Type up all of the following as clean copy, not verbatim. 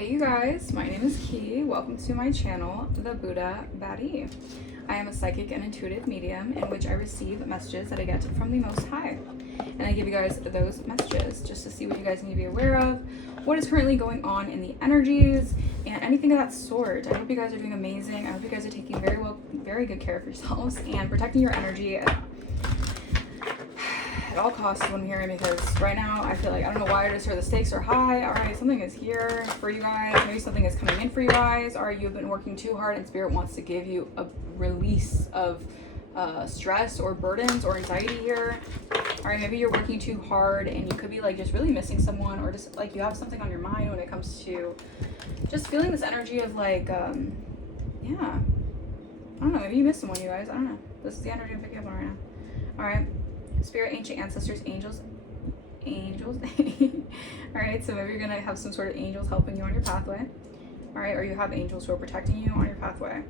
Hey you guys, my name is Ki. Welcome to my channel, the Buddha Baddie. I am a psychic and intuitive medium in which I receive messages that I get from the Most High. And I give you guys those messages just to see what you guys need to be aware of, what is currently going on in the energies, and anything of that sort. I hope you guys are doing amazing. I hope you guys are taking very good care of yourselves and protecting your energy at all costs when I'm hearing, because right now I feel like, I don't know why, I just hear the stakes are high. All right, something is here for you guys. Maybe something is coming in for you guys. All right, you've been working too hard and Spirit wants to give you a release of stress or burdens or anxiety here. All right, maybe you're working too hard and you could be like just really missing someone, or just like you have something on your mind when it comes to just feeling this energy of like, yeah, I don't know, maybe you miss someone, you guys. I don't know. This is the energy I'm picking up on right now. All right. Spirit, ancient ancestors, angels. All right, so maybe you're gonna have some sort of angels helping you on your pathway. All right, or you have angels who are protecting you on your pathway.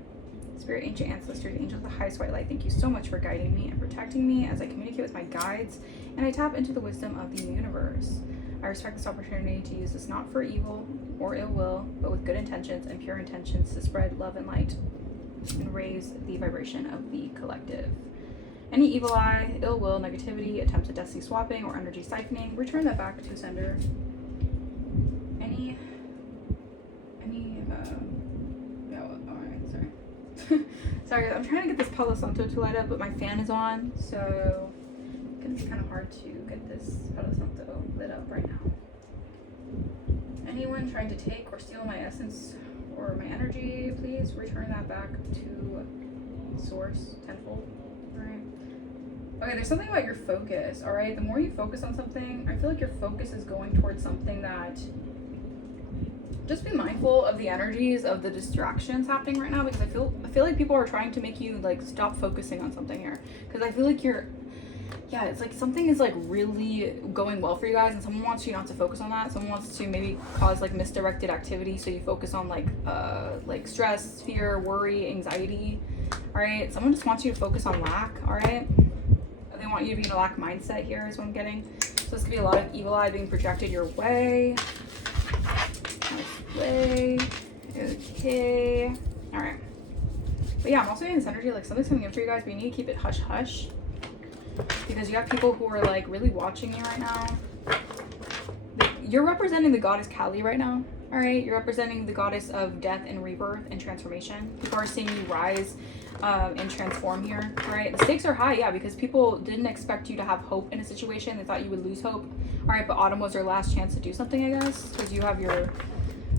Spirit, ancient ancestors, angels of the highest white light, thank you so much for guiding me and protecting me as I communicate with my guides and I tap into the wisdom of the universe. I respect this opportunity to use this not for evil or ill will, but with good intentions and pure intentions to spread love and light and raise the vibration of the collective. Any evil eye, ill will, negativity, attempts at destiny swapping, or energy siphoning, return that back to sender. Sorry. Sorry, I'm trying to get this Palo Santo to light up, but my fan is on, so it's gonna be kind of hard to get this Palo Santo lit up right now. Anyone trying to take or steal my essence or my energy, please return that back to source tenfold. Alright. Okay, there's something about your focus, alright? The more you focus on something, I feel like your focus is going towards something that... Just be mindful of the energies of the distractions happening right now, because I feel like people are trying to make you like stop focusing on something here. Because I feel like it's like something is like really going well for you guys and someone wants you not to focus on that. Someone wants to maybe cause like misdirected activity, so you focus on like stress, fear, worry, anxiety. Alright, someone just wants you to focus on lack, alright? They want you to be in a lack mindset here is what I'm getting. So this could be a lot of evil eye being projected your way. Okay. Alright. But yeah, I'm also getting this energy like something's coming in for you guys, but you need to keep it hush hush. Because you have people who are like really watching you right now. You're representing the goddess Kali right now. Alright? You're representing the goddess of death and rebirth and transformation. People are seeing you rise and transform here. Alright? The stakes are high, yeah, because people didn't expect you to have hope in a situation. They thought you would lose hope. Alright, but autumn was their last chance to do something, I guess. Because you have your...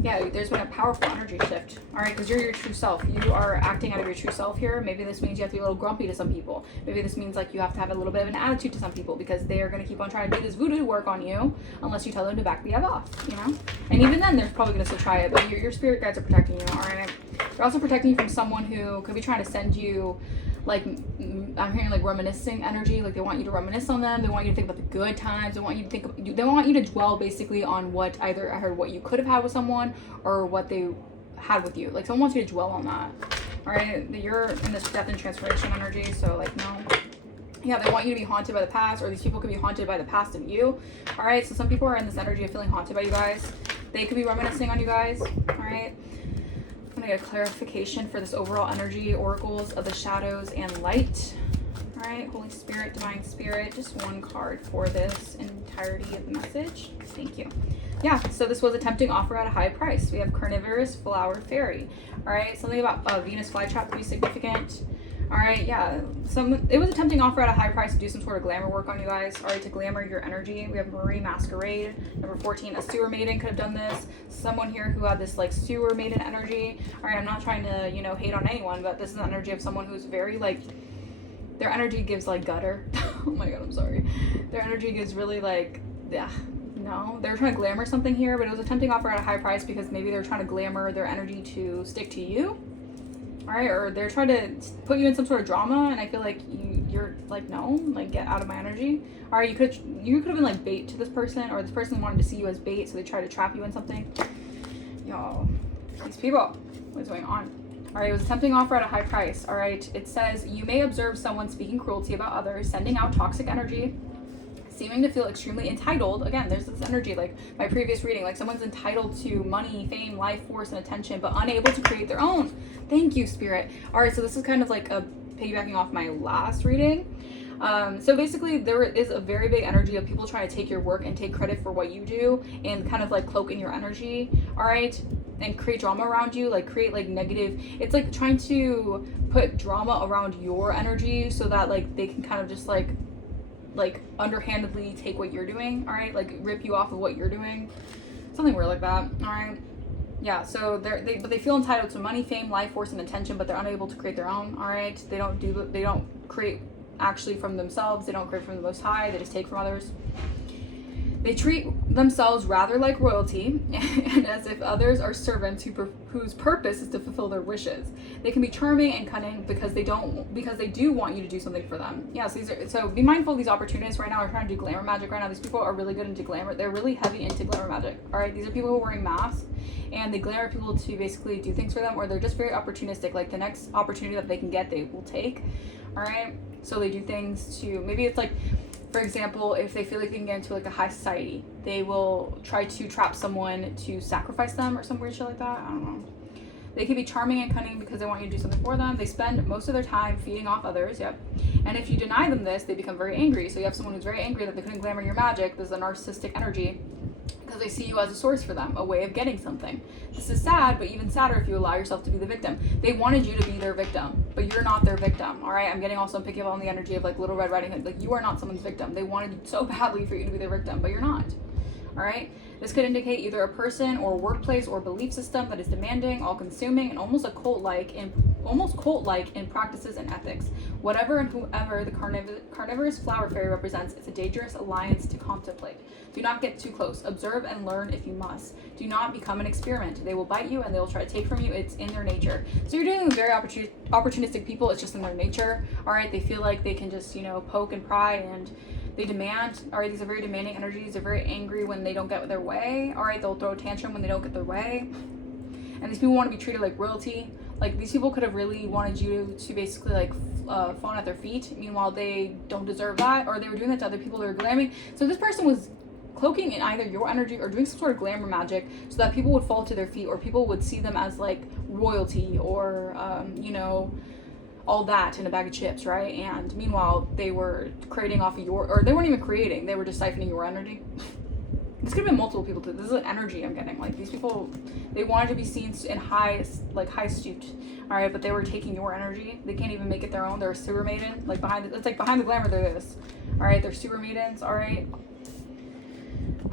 Yeah, there's been a powerful energy shift. Alright, because you're your true self. You are acting out of your true self here. Maybe this means you have to be a little grumpy to some people. Maybe this means like you have to have a little bit of an attitude to some people, because they are going to keep on trying to do this voodoo work on you unless you tell them to back the F off, you know? And even then, they're probably going to still try it, but your spirit guides are protecting you, alright? They're also protecting you from someone who could be trying to send you, like, I'm hearing like reminiscing energy. Like they want you to reminisce on them. They want you to think about the good times. They want you to dwell basically on what either I heard what you could have had with someone or what they had with you. Like someone wants you to dwell on that. All right, you're in this death and transformation energy. So like, no. Yeah, they want you to be haunted by the past, or these people could be haunted by the past of you. All right, so some people are in this energy of feeling haunted by you guys. They could be reminiscing on you guys. All right. I'm gonna get a clarification for this overall energy, oracles of the shadows and light. All right, Holy Spirit, Divine Spirit, just one card for this entirety of the message. Thank you. Yeah, so this was a tempting offer at a high price. We have carnivorous flower fairy. All right, something about Venus flytrap could be significant. All right, yeah, it was a tempting offer at a high price to do some sort of glamour work on you guys. All right, to glamour your energy. We have Marie Masquerade. Number 14, a sewer maiden could have done this. Someone here who had this like sewer maiden energy. All right, I'm not trying to, you know, hate on anyone, but this is the energy of someone who's very like, their energy gives like gutter. Oh my God, I'm sorry. Their energy gives really like, yeah. No, they're trying to glamour something here, but it was a tempting offer at a high price because maybe they're trying to glamour their energy to stick to you. All right, or they're trying to put you in some sort of drama, and I feel like you're like, no, like get out of my energy. All right, you could have been like bait to this person, or this person wanted to see you as bait, so they tried to trap you in something. Y'all, these people, what's going on? All right, it was a tempting offer at a high price. All right, it says you may observe someone speaking cruelty about others, sending out toxic energy, seeming to feel extremely entitled. Again, there's this energy, like my previous reading, like someone's entitled to money, fame, life force, and attention, but unable to create their own. Thank you, Spirit. All right, so this is kind of like a piggybacking off my last reading. So basically there is a very big energy of people trying to take your work and take credit for what you do and kind of like cloak in your energy, all right, and create drama around you, like create like negative, it's like trying to put drama around your energy so that like they can kind of just like underhandedly take what you're doing, all right, like rip you off of what you're doing, something weird like that, all right. Yeah, so they feel entitled to money, fame, life force, and attention, but they're unable to create their own, all right. They don't create actually from themselves. They don't create from the Most High. They just take from others. They treat themselves rather like royalty and as if others are servants whose purpose is to fulfill their wishes. They can be charming and cunning because they do want you to do something for them. Yeah, so be mindful of these opportunists right now. Are trying to do glamour magic right now. These people are really good into glamour. They're really heavy into glamour magic. All right, these are people who are wearing masks and they glamour people to basically do things for them, or they're just very opportunistic. Like the next opportunity that they can get, they will take. All right, so they do things to, maybe it's like, for example, if they feel like they can get into like a high society, they will try to trap someone to sacrifice them or some weird shit like that. I don't know. They can be charming and cunning because they want you to do something for them. They spend most of their time feeding off others. Yep. And if you deny them this, they become very angry. So you have someone who's very angry that they couldn't glamour your magic. This is a narcissistic energy because they see you as a source for them, a way of getting something. This is sad, but even sadder if you allow yourself to be the victim. They wanted you to be their victim, but you're not their victim, all right? I'm getting also picking up on the energy of like Little Red Riding Hood. Like you are not someone's victim. They wanted so badly for you to be their victim, but you're not, all right? This could indicate either a person or workplace or belief system that is demanding, all-consuming, and almost cult-like in practices and ethics. Whatever and whoever the carnivorous flower fairy represents, it's a dangerous alliance to contemplate. Do not get too close. Observe and learn if you must. Do not become an experiment. They will bite you and they will try to take from you. It's in their nature. So you're dealing with very opportunistic people. It's just in their nature. All right, they feel like they can just, poke and pry, and they demand. All right, these are very demanding energies. They're very angry when they don't get their way. All right, they'll throw a tantrum when they don't get their way. And these people want to be treated like royalty. Like these people could have really wanted you to basically like fawn at their feet. Meanwhile, they don't deserve that, or they were doing that to other people. They were glamming. So this person was cloaking in either your energy or doing some sort of glamour magic so that people would fall to their feet, or people would see them as like royalty, or all that in a bag of chips, right? And meanwhile, they were creating off of or they weren't even creating, they were just siphoning your energy. This could have been multiple people too. This is an energy I'm getting. Like these people, they wanted to be seen in high astute, all right, but they were taking your energy. They can't even make it their own. They're a super maiden. Like it's like behind the glamour, they're this. All right, they're super maidens. All right.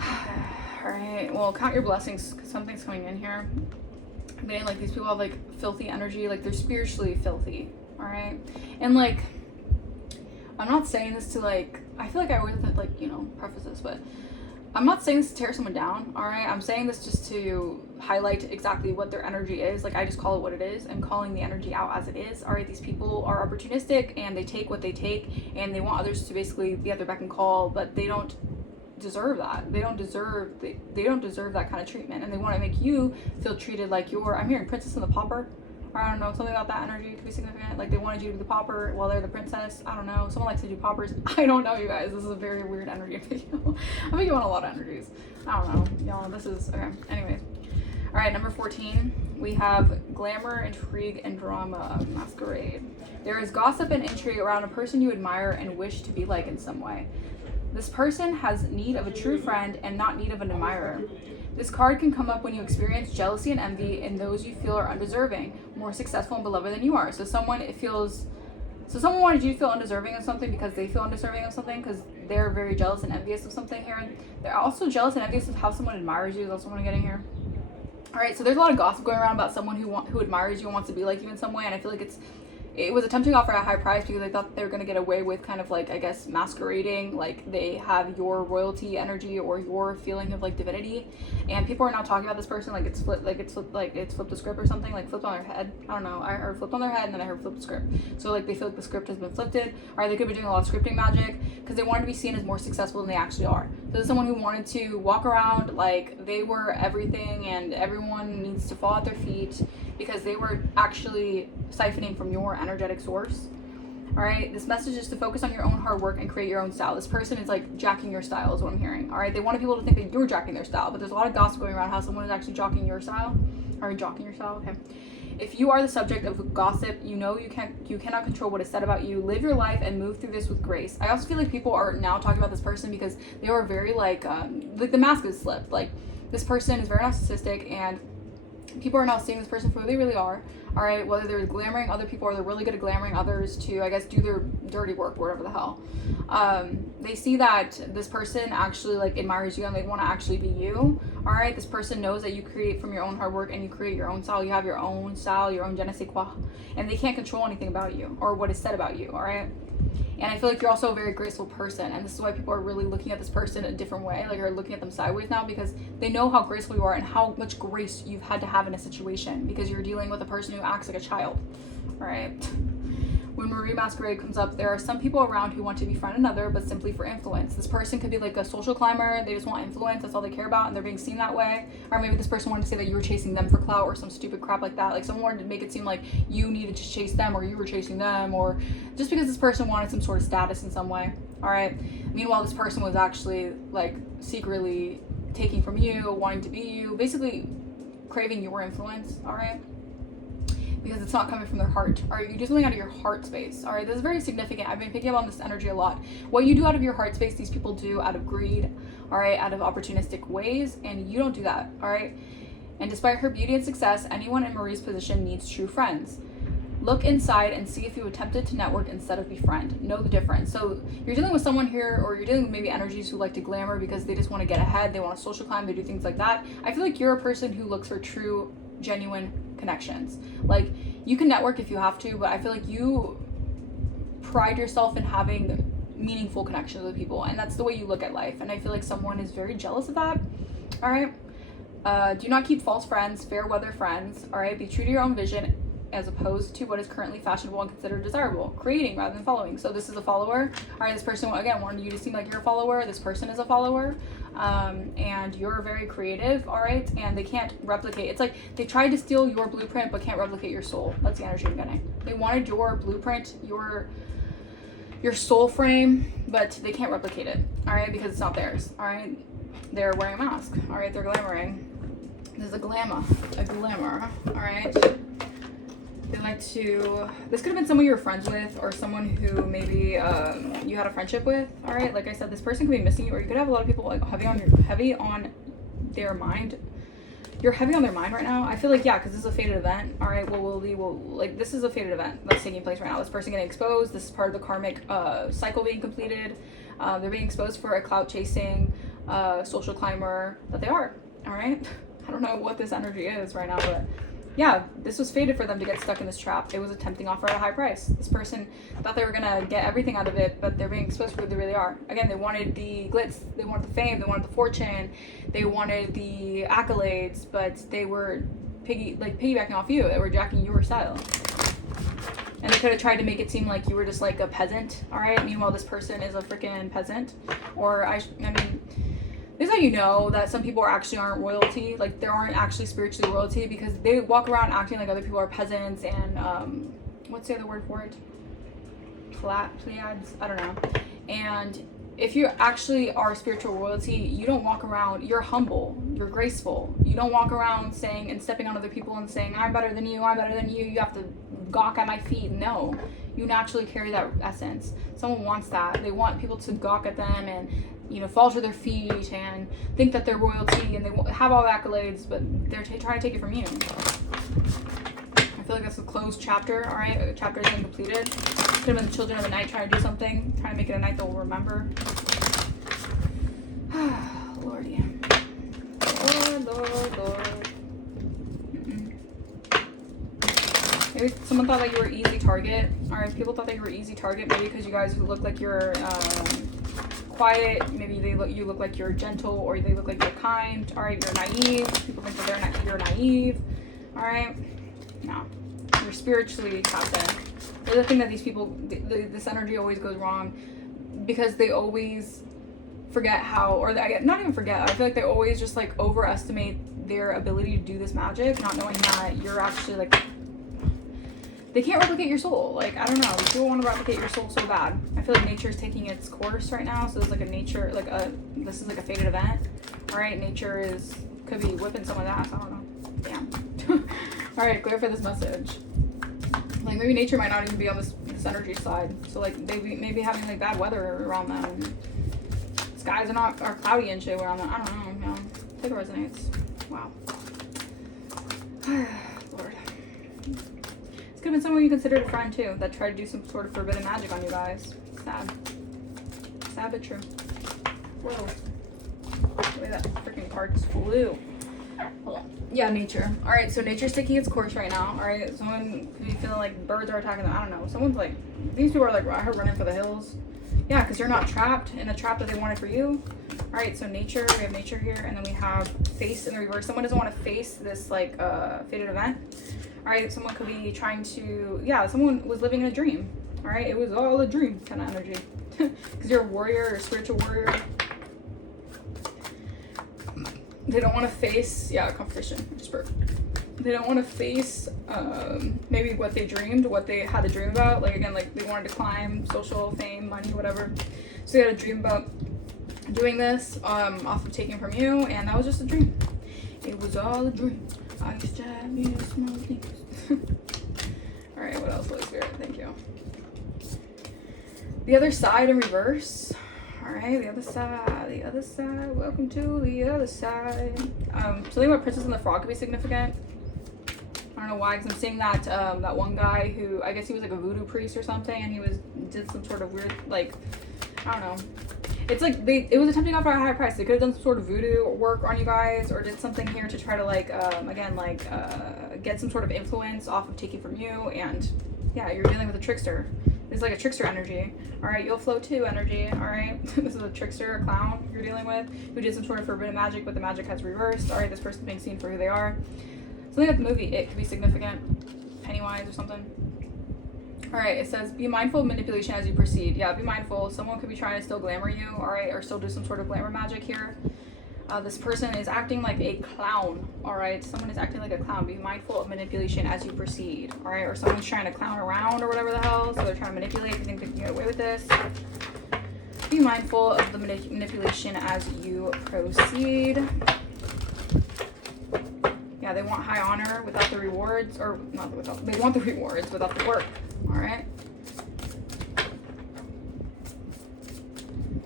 All right. Well, count your blessings because something's coming in here. I'm getting like these people have like filthy energy. Like they're spiritually filthy. All right, and like I'm not saying this to like, I feel like I always have to like preface this, but I'm not saying this to tear someone down, all right? I'm saying this just to highlight exactly what their energy is. Like I just call it what it is. I'm calling the energy out as it is. All right, these people are opportunistic and they take what they take, and they want others to basically be at their beck and call, but they don't deserve that. They don't deserve that kind of treatment, and they want to make you feel treated like I'm hearing Princess and the Pauper. I don't know, something about that energy could be significant. Like they wanted you to be the pauper while they're the princess. I don't know. Someone likes to do paupers. I don't know, you guys. This is a very weird energy video. I'm making on a lot of energies. I don't know. Y'all, this is okay. Anyways. All right, number 14. We have glamour, intrigue, and drama, masquerade. There is gossip and intrigue around a person you admire and wish to be like in some way. This person has need of a true friend and not need of an admirer. This card can come up when you experience jealousy and envy in those you feel are undeserving, more successful and beloved than you are. So someone wanted you to feel undeserving of something because they feel undeserving of something because they're very jealous and envious of something here. And they're also jealous and envious of how someone admires you. Is also what I'm getting here. All right, so there's a lot of gossip going around about someone who admires you and wants to be like you in some way, and I feel like it was attempting to offer a high price because they thought they were going to get away with kind of like, I guess, masquerading, like they have your royalty energy or your feeling of like divinity, and people are now talking about this person like it's flipped the script or something, like flipped on their head. I don't know, I heard flipped on their head and then I heard flipped the script. So like they feel like the script has been flipped, or they could be doing a lot of scripting magic because they wanted to be seen as more successful than they actually are. So this is someone who wanted to walk around like they were everything and everyone needs to fall at their feet because they were actually siphoning from your energetic source. All right, this message is to focus on your own hard work and create your own style. This person is like jacking your style is what I'm hearing. All right, they wanted people to think that you're jacking their style, but there's a lot of gossip going around how someone is actually jocking your style. Or jocking your style, okay. If you are the subject of gossip, you know you cannot control what is said about you. Live your life and move through this with grace. I also feel like people are now talking about this person because they are very like the mask is slipped. Like this person is very narcissistic and people are now seeing this person for who they really are. All right, whether they're glamoring other people or they're really good at glamoring others to, I guess, do their dirty work, whatever the hell. They see that this person actually like admires you and they want to actually be you. All right, this person knows that you create from your own hard work and you create your own style. You have your own style, your own je ne sais quoi, and they can't control anything about you or what is said about you. All right. And I feel like you're also a very graceful person, and this is why people are really looking at this person a different way, like are looking at them sideways now, because they know how graceful you are and how much grace you've had to have in a situation because you're dealing with a person who acts like a child. All right. When Marie Masquerade comes up, there are some people around who want to befriend another, but simply for influence. This person could be like a social climber. They just want influence. That's all they care about, and they're being seen that way. Or maybe this person wanted to say that you were chasing them for clout or some stupid crap like that. Like someone wanted to make it seem like you needed to chase them or you were chasing them, or just because this person wanted some sort of status in some way. All right. Meanwhile, this person was actually like secretly taking from you, wanting to be you, basically craving your influence. All right. Because it's not coming from their heart. All right, you do something out of your heart space. All right, this is very significant. I've been picking up on this energy a lot. What you do out of your heart space, these people do out of greed, all right, out of opportunistic ways, and you don't do that, all right? And despite her beauty and success, anyone in Marie's position needs true friends. Look inside and see if you attempted to network instead of befriend. Know the difference. So you're dealing with someone here, or you're dealing with maybe energies who like to glamour because they just want to get ahead. They want to social climb. They do things like that. I feel like you're a person who looks for true, genuine connections. Like you can network if you have to, but I feel like you pride yourself in having meaningful connections with people, and that's the way you look at life. And I feel like someone is very jealous of that. All right. Do not keep false friends, fair weather friends. All right. Be true to your own vision as opposed to what is currently fashionable and considered desirable. Creating rather than following. So this is a follower. All right, this person, again, wanted you to seem like you're a follower. This person is a follower. And you're very creative, all right? And they can't replicate. It's like they tried to steal your blueprint but can't replicate your soul. That's the energy I'm getting. They wanted your blueprint, your soul frame, but they can't replicate it, all right? Because it's not theirs, all right? They're wearing a mask, all right? They're glamoring. There's a glamour, all right? They like to, this could have been someone you were friends with or someone who maybe you had a friendship with, all right? Like I said, this person could be missing you, or you could have a lot of people like heavy on their mind. You're heavy on their mind right now. I feel like, yeah, because this is a fated event, all right? Like this is a fated event that's taking place right now. This person getting exposed. This is part of the karmic cycle being completed. They're being exposed for a clout chasing social climber that they are, all right? I don't know what this energy is right now, but yeah, this was fated for them to get stuck in this trap. It was a tempting offer at a high price. This person thought they were gonna get everything out of it, but they're being exposed for who they really are. Again, they wanted the glitz, they wanted the fame, they wanted the fortune, they wanted the accolades, but they were piggybacking off you. They were jacking your style. And they could have tried to make it seem like you were just like a peasant, all right? Meanwhile, this person is a freaking peasant. Or I mean, this is how you know that some people actually aren't royalty, like they aren't actually spiritually royalty, because they walk around acting like other people are peasants and what's the other word for it? Pleiades? I don't know. And if you actually are spiritual royalty, you don't walk around, you're humble, you're graceful. You don't walk around saying and stepping on other people and saying, I'm better than you, you have to gawk at my feet. No, you naturally carry that essence. Someone wants that. They want people to gawk at them and, you know, fall to their feet and think that they're royalty and they have all the accolades, but they're trying to take it from you. I feel like that's a closed chapter, all right? A chapter has been completed. Could have been the children of the night trying to do something, trying to make it a night they'll remember. Lordy. Lord. Maybe someone thought that you were easy target. All right, people thought that you were easy target, maybe because you guys look like you're quiet. Maybe you look like you're gentle, or they look like you're kind. All right, you're naive. People think that you're naive. All right, no, you're spiritually tapped in. The other thing that these people, this energy always goes wrong because they always forget how, or not even forget. I feel like they always just like overestimate their ability to do this magic, not knowing that you're actually like, they can't replicate your soul. Like, I don't know. People want to replicate your soul so bad. I feel like nature is taking its course right now. So there's like a nature, like this is like a fated event. All right, nature could be whipping some of that. I don't know. Damn. All right, clear for this message. Like maybe nature might not even be on this energy side. So like they maybe having like bad weather around them. And skies are cloudy and shit around them. I don't know. You know, it resonates. Wow. Lord. This could have been someone you considered a friend too that tried to do some sort of forbidden magic on you guys. Sad. Sad but true. Whoa. The way that freaking card just flew. Hold on. Yeah, nature. Alright, so nature's taking its course right now. Alright, someone could be feeling like birds are attacking them. I don't know. Someone's like, these people are like, I heard running for the hills. Yeah, because you're not trapped in a trap that they wanted for you. Alright, so nature, we have nature here, and then we have face in the reverse. Someone doesn't want to face this like fated event. Alright, someone could be trying to, yeah, someone was living in a dream. Alright, it was all a dream kind of energy. Because you're a warrior or a spiritual warrior. They don't want to face, yeah, competition, which is perfect. They don't want to face maybe what they dreamed, what they had a dream about. Like, again, like they wanted to climb, social, fame, money, whatever. So they had a dream about doing this off of taking from you, and that was just a dream. It was all a dream. I used to have you small things. All right, what else, Holy Spirit? Thank you. The other side in reverse. All right, the other side. Welcome to the other side. Something about Princess and the Frog could be significant. I don't know why, because I'm seeing that that one guy who, I guess he was like a voodoo priest or something, and he did some sort of weird, like, I don't know. It's like it was attempting to offer a higher price. They could have done some sort of voodoo work on you guys, or did something here to try to like, again, like get some sort of influence off of taking from you. And yeah, you're dealing with a trickster. It's like a trickster energy. All right, you'll flow too energy. All right, this is a trickster, a clown you're dealing with, who did some sort of forbidden magic, but the magic has reversed. All right, this person's being seen for who they are. Something like the movie It could be significant. Pennywise or something. All right, it says, be mindful of manipulation as you proceed. Yeah, be mindful. Someone could be trying to still glamour you, all right, or still do some sort of glamour magic here. This person is acting like a clown, all right? Someone is acting like a clown. Be mindful of manipulation as you proceed, all right? Or someone's trying to clown around or whatever the hell, so they're trying to manipulate. You think they can get away with this. Be mindful of the manipulation as you proceed. Yeah, they want high honor without the rewards, or not without, they want the rewards without the work, all right?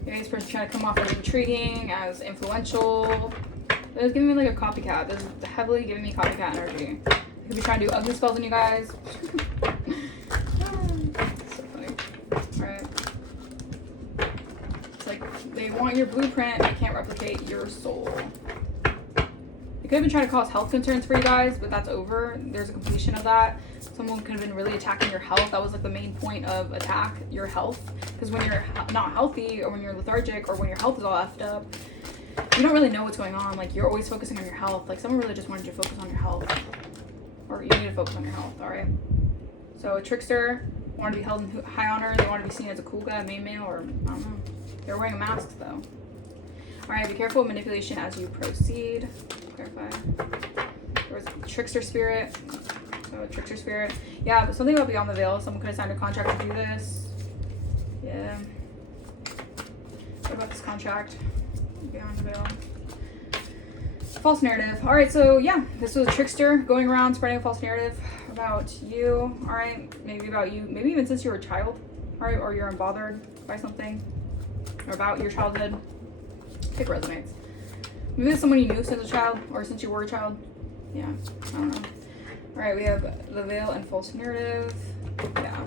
Yeah, this person's trying to come off as intriguing, as influential. This is giving me like a copycat. This is heavily giving me copycat energy. They could be trying to do ugly spells on you guys. So funny. Alright. It's like they want your blueprint, they can't replicate your soul. They could have been trying to cause health concerns for you guys, but that's over. There's a completion of that. Someone could have been really attacking your health. That was like the main point of attack, your health. Because when you're not healthy, or when you're lethargic, or when your health is all effed up, you don't really know what's going on. Like, you're always focusing on your health. Like, someone really just wanted you to focus on your health. Or you need to focus on your health, alright? So, a trickster wanted to be held in high honor. They wanted to be seen as a cool guy, main male, or I don't know. They're wearing a mask, though. Alright, be careful of manipulation as you proceed. Clarify. There was a trickster spirit. So, a trickster spirit. Yeah, but something about beyond the veil. Someone could have signed a contract to do this. Yeah. What about this contract? Beyond the veil. False narrative. Alright, so yeah, this was a trickster going around spreading a false narrative about you. Alright, maybe about you. Maybe even since you were a child. Alright, or you're unbothered by something. Or about your childhood. I think it resonates. Maybe it's someone you knew since a child, or since you were a child. Yeah, I don't know. Alright, we have the veil and false narrative. Yeah.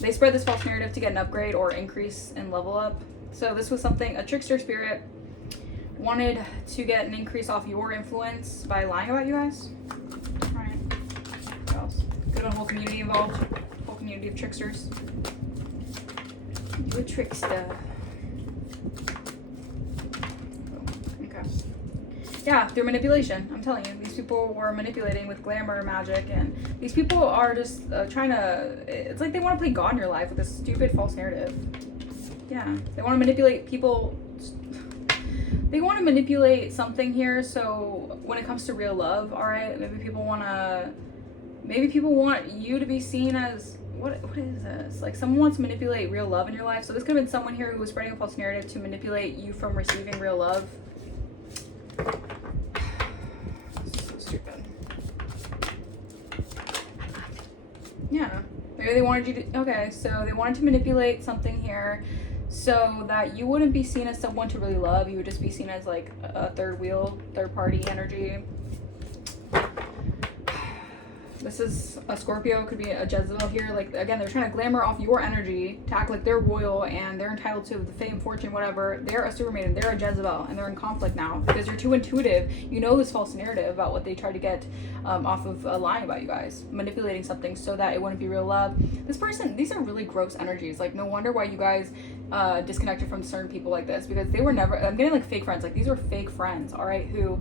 They spread this false narrative to get an upgrade or increase in level up. So this was something, a trickster spirit wanted to get an increase off your influence by lying about you guys. Alright. What else? Good on whole community involved. Whole community of tricksters. You a trickster. Okay. Yeah, through manipulation. I'm telling you, these people were manipulating with glamour magic, and these people are just trying to, it's like they want to play God in your life with this stupid false narrative. Yeah, they want to manipulate people. They want to manipulate something here, so when it comes to real love, alright, maybe people want to Maybe people want you to be seen as, what is this? Like someone wants to manipulate real love in your life. So this could have been someone here who was spreading a false narrative to manipulate you from receiving real love. So stupid. Yeah. Maybe they wanted you to, okay, so they wanted to manipulate something here so that you wouldn't be seen as someone to really love. You would just be seen as like a third wheel, third party energy. This is a Scorpio, could be a Jezebel here. Like, again, they're trying to glamour off your energy to act like they're royal and they're entitled to the fame, fortune, whatever. They're a super maiden, they're a Jezebel, and they're in conflict now because you're too intuitive. You know this false narrative about what they tried to get off of lying about you guys, manipulating something so that it wouldn't be real love. This person, these are really gross energies. Like, no wonder why you guys disconnected from certain people like this, because they were never, I'm getting like fake friends. Like, these are fake friends, all right, who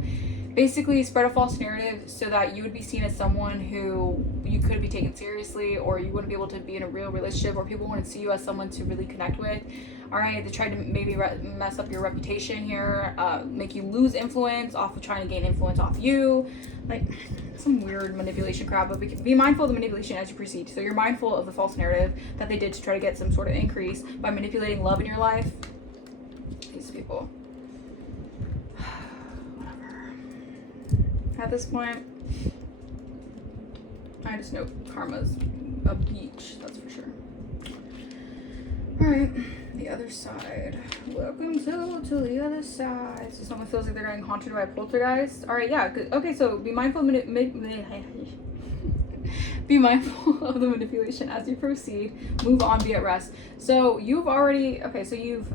basically spread a false narrative so that you would be seen as someone who you could be taken seriously, or you wouldn't be able to be in a real relationship, or people wouldn't see you as someone to really connect with. All right, they tried to maybe mess up your reputation here, make you lose influence off of trying to gain influence off you, like some weird manipulation crap. But be mindful of the manipulation as you proceed. So you're mindful of the false narrative that they did to try to get some sort of increase by manipulating love in your life. These people. At this point, I just know karma's a beach, that's for sure. Alright, the other side. Welcome to the other side. So someone feels like they're getting haunted by a poltergeist. Alright, yeah, good. Okay, so be mindful of be mindful of the manipulation as you proceed. Move on, be at rest. So you've already, okay, so you've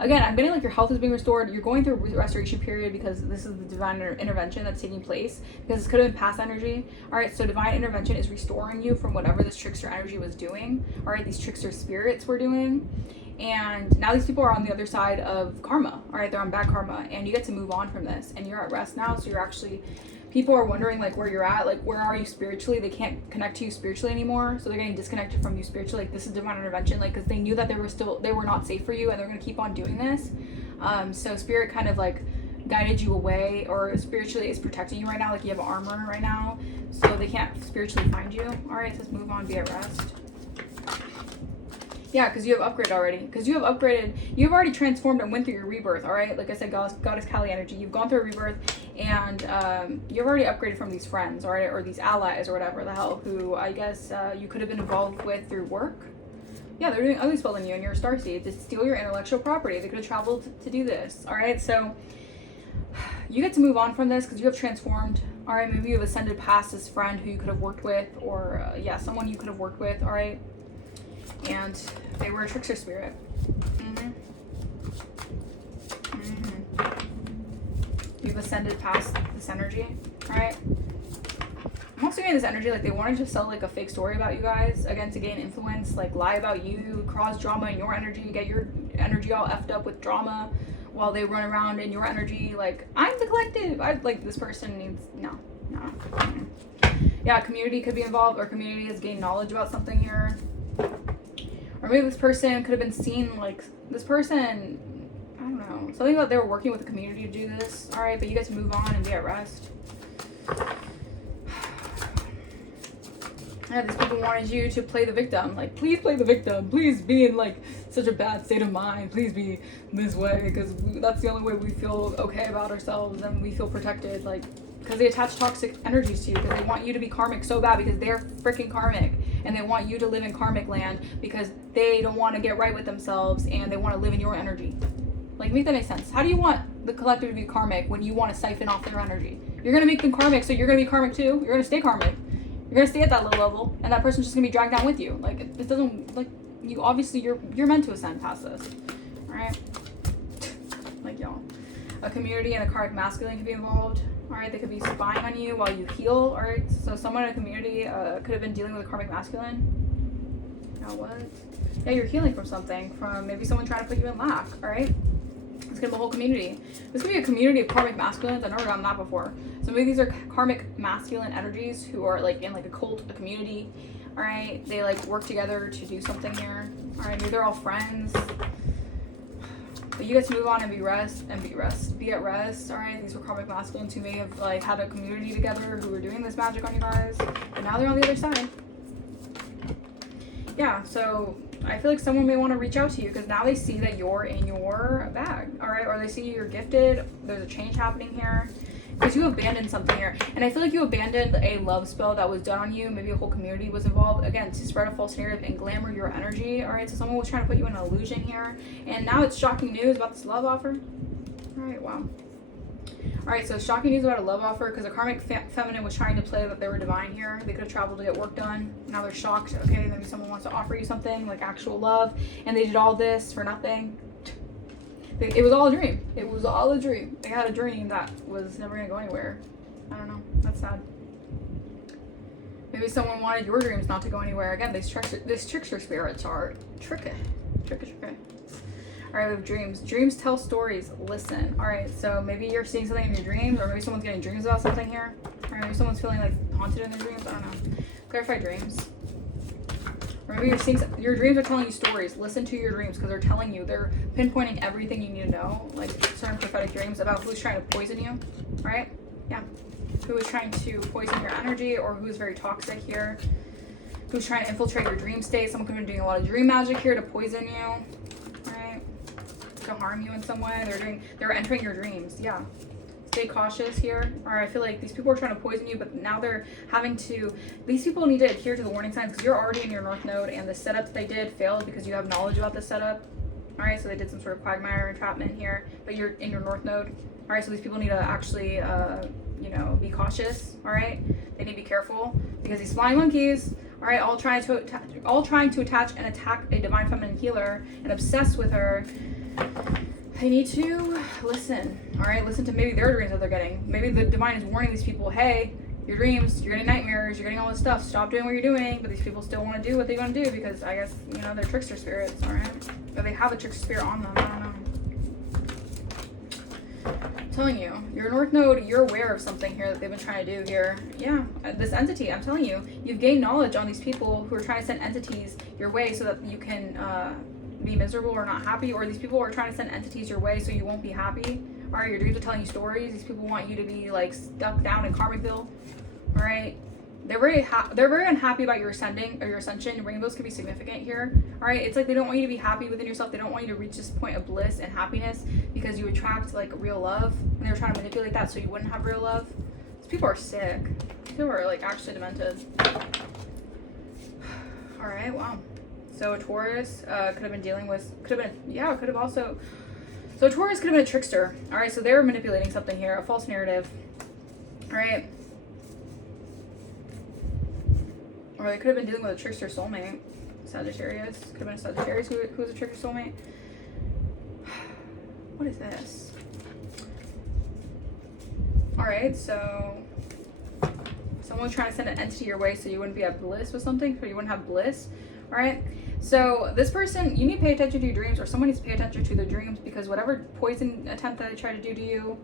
again, I'm getting like your health is being restored. You're going through a restoration period because this is the divine intervention that's taking place, because this could have been past energy. All right, so divine intervention is restoring you from whatever this trickster energy was doing. All right, these trickster spirits were doing. And now these people are on the other side of karma. All right, they're on bad karma, and you get to move on from this, and you're at rest now. So you're actually, people are wondering like where you're at, like where are you spiritually? They can't connect to you spiritually anymore, so they're getting disconnected from you spiritually. Like, this is divine intervention, like, because they knew that they were not safe for you, and they're going to keep on doing this. So spirit kind of like guided you away, or spiritually is protecting you right now, like you have armor right now, so they can't spiritually find you. All right, so let's move on, be at rest. Yeah, because you have upgraded already. Because you have upgraded, you've already transformed and went through your rebirth, all right? Like I said, Goddess Kali energy. You've gone through a rebirth, and you've already upgraded from these friends, all right? Or these allies or whatever the hell, who I guess you could have been involved with through work. Yeah, they're doing ugly spell on you and you're a starseed to steal your intellectual property. They could have traveled to do this, all right? So you get to move on from this because you have transformed. All right, maybe you have ascended past this friend who you could have worked with, or yeah, someone you could have worked with, all right? And they were a trickster spirit. You've ascended past this energy, right? I'm also getting this energy like they wanted to sell like a fake story about you guys, again, to gain influence, like lie about you, cause drama in your energy, get your energy all effed up with drama while they run around in your energy like, I'm the collective. I like, this person needs, no. Yeah, community could be involved, or community has gained knowledge about something here. Or maybe this person could have been seen, like, this person, I don't know, something about they were working with the community to do this. All right, but you guys move on and be at rest. Yeah, these people wanted you to play the victim. Like, please play the victim. Please be in, like, such a bad state of mind. Please be this way, because that's the only way we feel okay about ourselves and we feel protected. Like, because they attach toxic energies to you, because they want you to be karmic so bad, because they're freaking karmic, and they want you to live in karmic land because they don't want to get right with themselves and they want to live in your energy. Like, make that make sense. How do you want the collective to be karmic when you want to siphon off their energy? You're going to make them karmic, so you're going to be karmic too. You're going to stay karmic. You're going to stay at that low level, and that person's just going to be dragged down with you. Like, it doesn't, like, you obviously, you're meant to ascend past this. All right? Like, y'all. A community and a karmic masculine could be involved. All right, they could be spying on you while you heal. All right, so someone in a community could have been dealing with a karmic masculine. Now what? Yeah, you're healing from something, from maybe someone trying to put you in lack. All right, this could be a whole community. This could be a community of karmic masculines. I've never gotten that before. So maybe these are karmic masculine energies who are like in like a cult, a community. All right, they like work together to do something here. All right, maybe they're all friends. But you get to move on and be at rest. All right, these were karmic masculines who may have like had a community together who were doing this magic on you guys, but now they're on the other side. Yeah, so I feel like someone may want to reach out to you because now they see that you're in your bag, all right, or they see you're gifted. There's a change happening here because you abandoned something here, and I feel like you abandoned a love spell that was done on you. Maybe a whole community was involved, again, to spread a false narrative and glamour your energy. All right, so someone was trying to put you in an illusion here, and now it's shocking news about this love offer. All right, wow. All right, so shocking news about a love offer because a karmic feminine was trying to play that they were divine here. They could have traveled to get work done. Now they're shocked. Okay, maybe someone wants to offer you something like actual love, and they did all this for nothing. It was all a dream. It was all a dream. They had a dream that was never going to go anywhere. I don't know. That's sad. Maybe someone wanted your dreams not to go anywhere. Again, this trickster spirits are tricky. All right, we have dreams. Dreams tell stories. Listen. All right, so maybe you're seeing something in your dreams, or maybe someone's getting dreams about something here. Or maybe someone's feeling like haunted in their dreams. I don't know. Clarify dreams. Or maybe you're seeing your dreams are telling you stories. Listen to your dreams because they're telling you, they're pinpointing everything you need to know, like certain prophetic dreams about who's trying to poison you, right? Yeah. Who is trying to poison your energy, or who's very toxic here. Who's trying to infiltrate your dream state. Someone could have been doing a lot of dream magic here to poison you, right? To harm you in some way. They're entering your dreams. Yeah. Stay cautious here. Or I feel like these people are trying to poison you, but now they're having to, these people need to adhere to the warning signs because you're already in your north node, and the setup that they did failed because you have knowledge about this setup. All right, so they did some sort of quagmire entrapment here, but you're in your north node. All right, so these people need to actually you know, be cautious. All right, they need to be careful because these flying monkeys, all right, all trying to attach and attack a divine feminine healer and obsess with her. They need to listen, all right? Listen to maybe their dreams that they're getting. Maybe the divine is warning these people, hey, your dreams, you're getting nightmares, you're getting all this stuff. Stop doing what you're doing. But these people still want to do what they want to do because I guess, you know, they're trickster spirits, all right? Or they have a trickster spirit on them, I don't know. I'm telling you, your north node, you're aware of something here that they've been trying to do here. Yeah, this entity, I'm telling you, you've gained knowledge on these people who are trying to send entities your way so that you can be miserable or not happy, or these people are trying to send entities your way so you won't be happy. All right, your dreams are telling you stories. These people want you to be like stuck down in Karmicville. All right, they're very unhappy about your ascending or your ascension. Rainbows can be significant here. All right, it's like they don't want you to be happy within yourself. They don't want you to reach this point of bliss and happiness because you attract like real love, and they were trying to manipulate that so you wouldn't have real love. These people are sick. These people are like actually demented. All right, wow. So a Taurus could have been dealing with, so a Taurus could have been a trickster. All right, so they're manipulating something here, a false narrative. All right. Or they could have been dealing with a trickster soulmate. Sagittarius. Could have been a Sagittarius who's a trickster soulmate. What is this? All right, so someone's trying to send an entity your way so you wouldn't be at bliss with something, so you wouldn't have bliss. All right, so this person, you need to pay attention to your dreams, or someone needs to pay attention to their dreams, because whatever poison attempt that they try to do to you,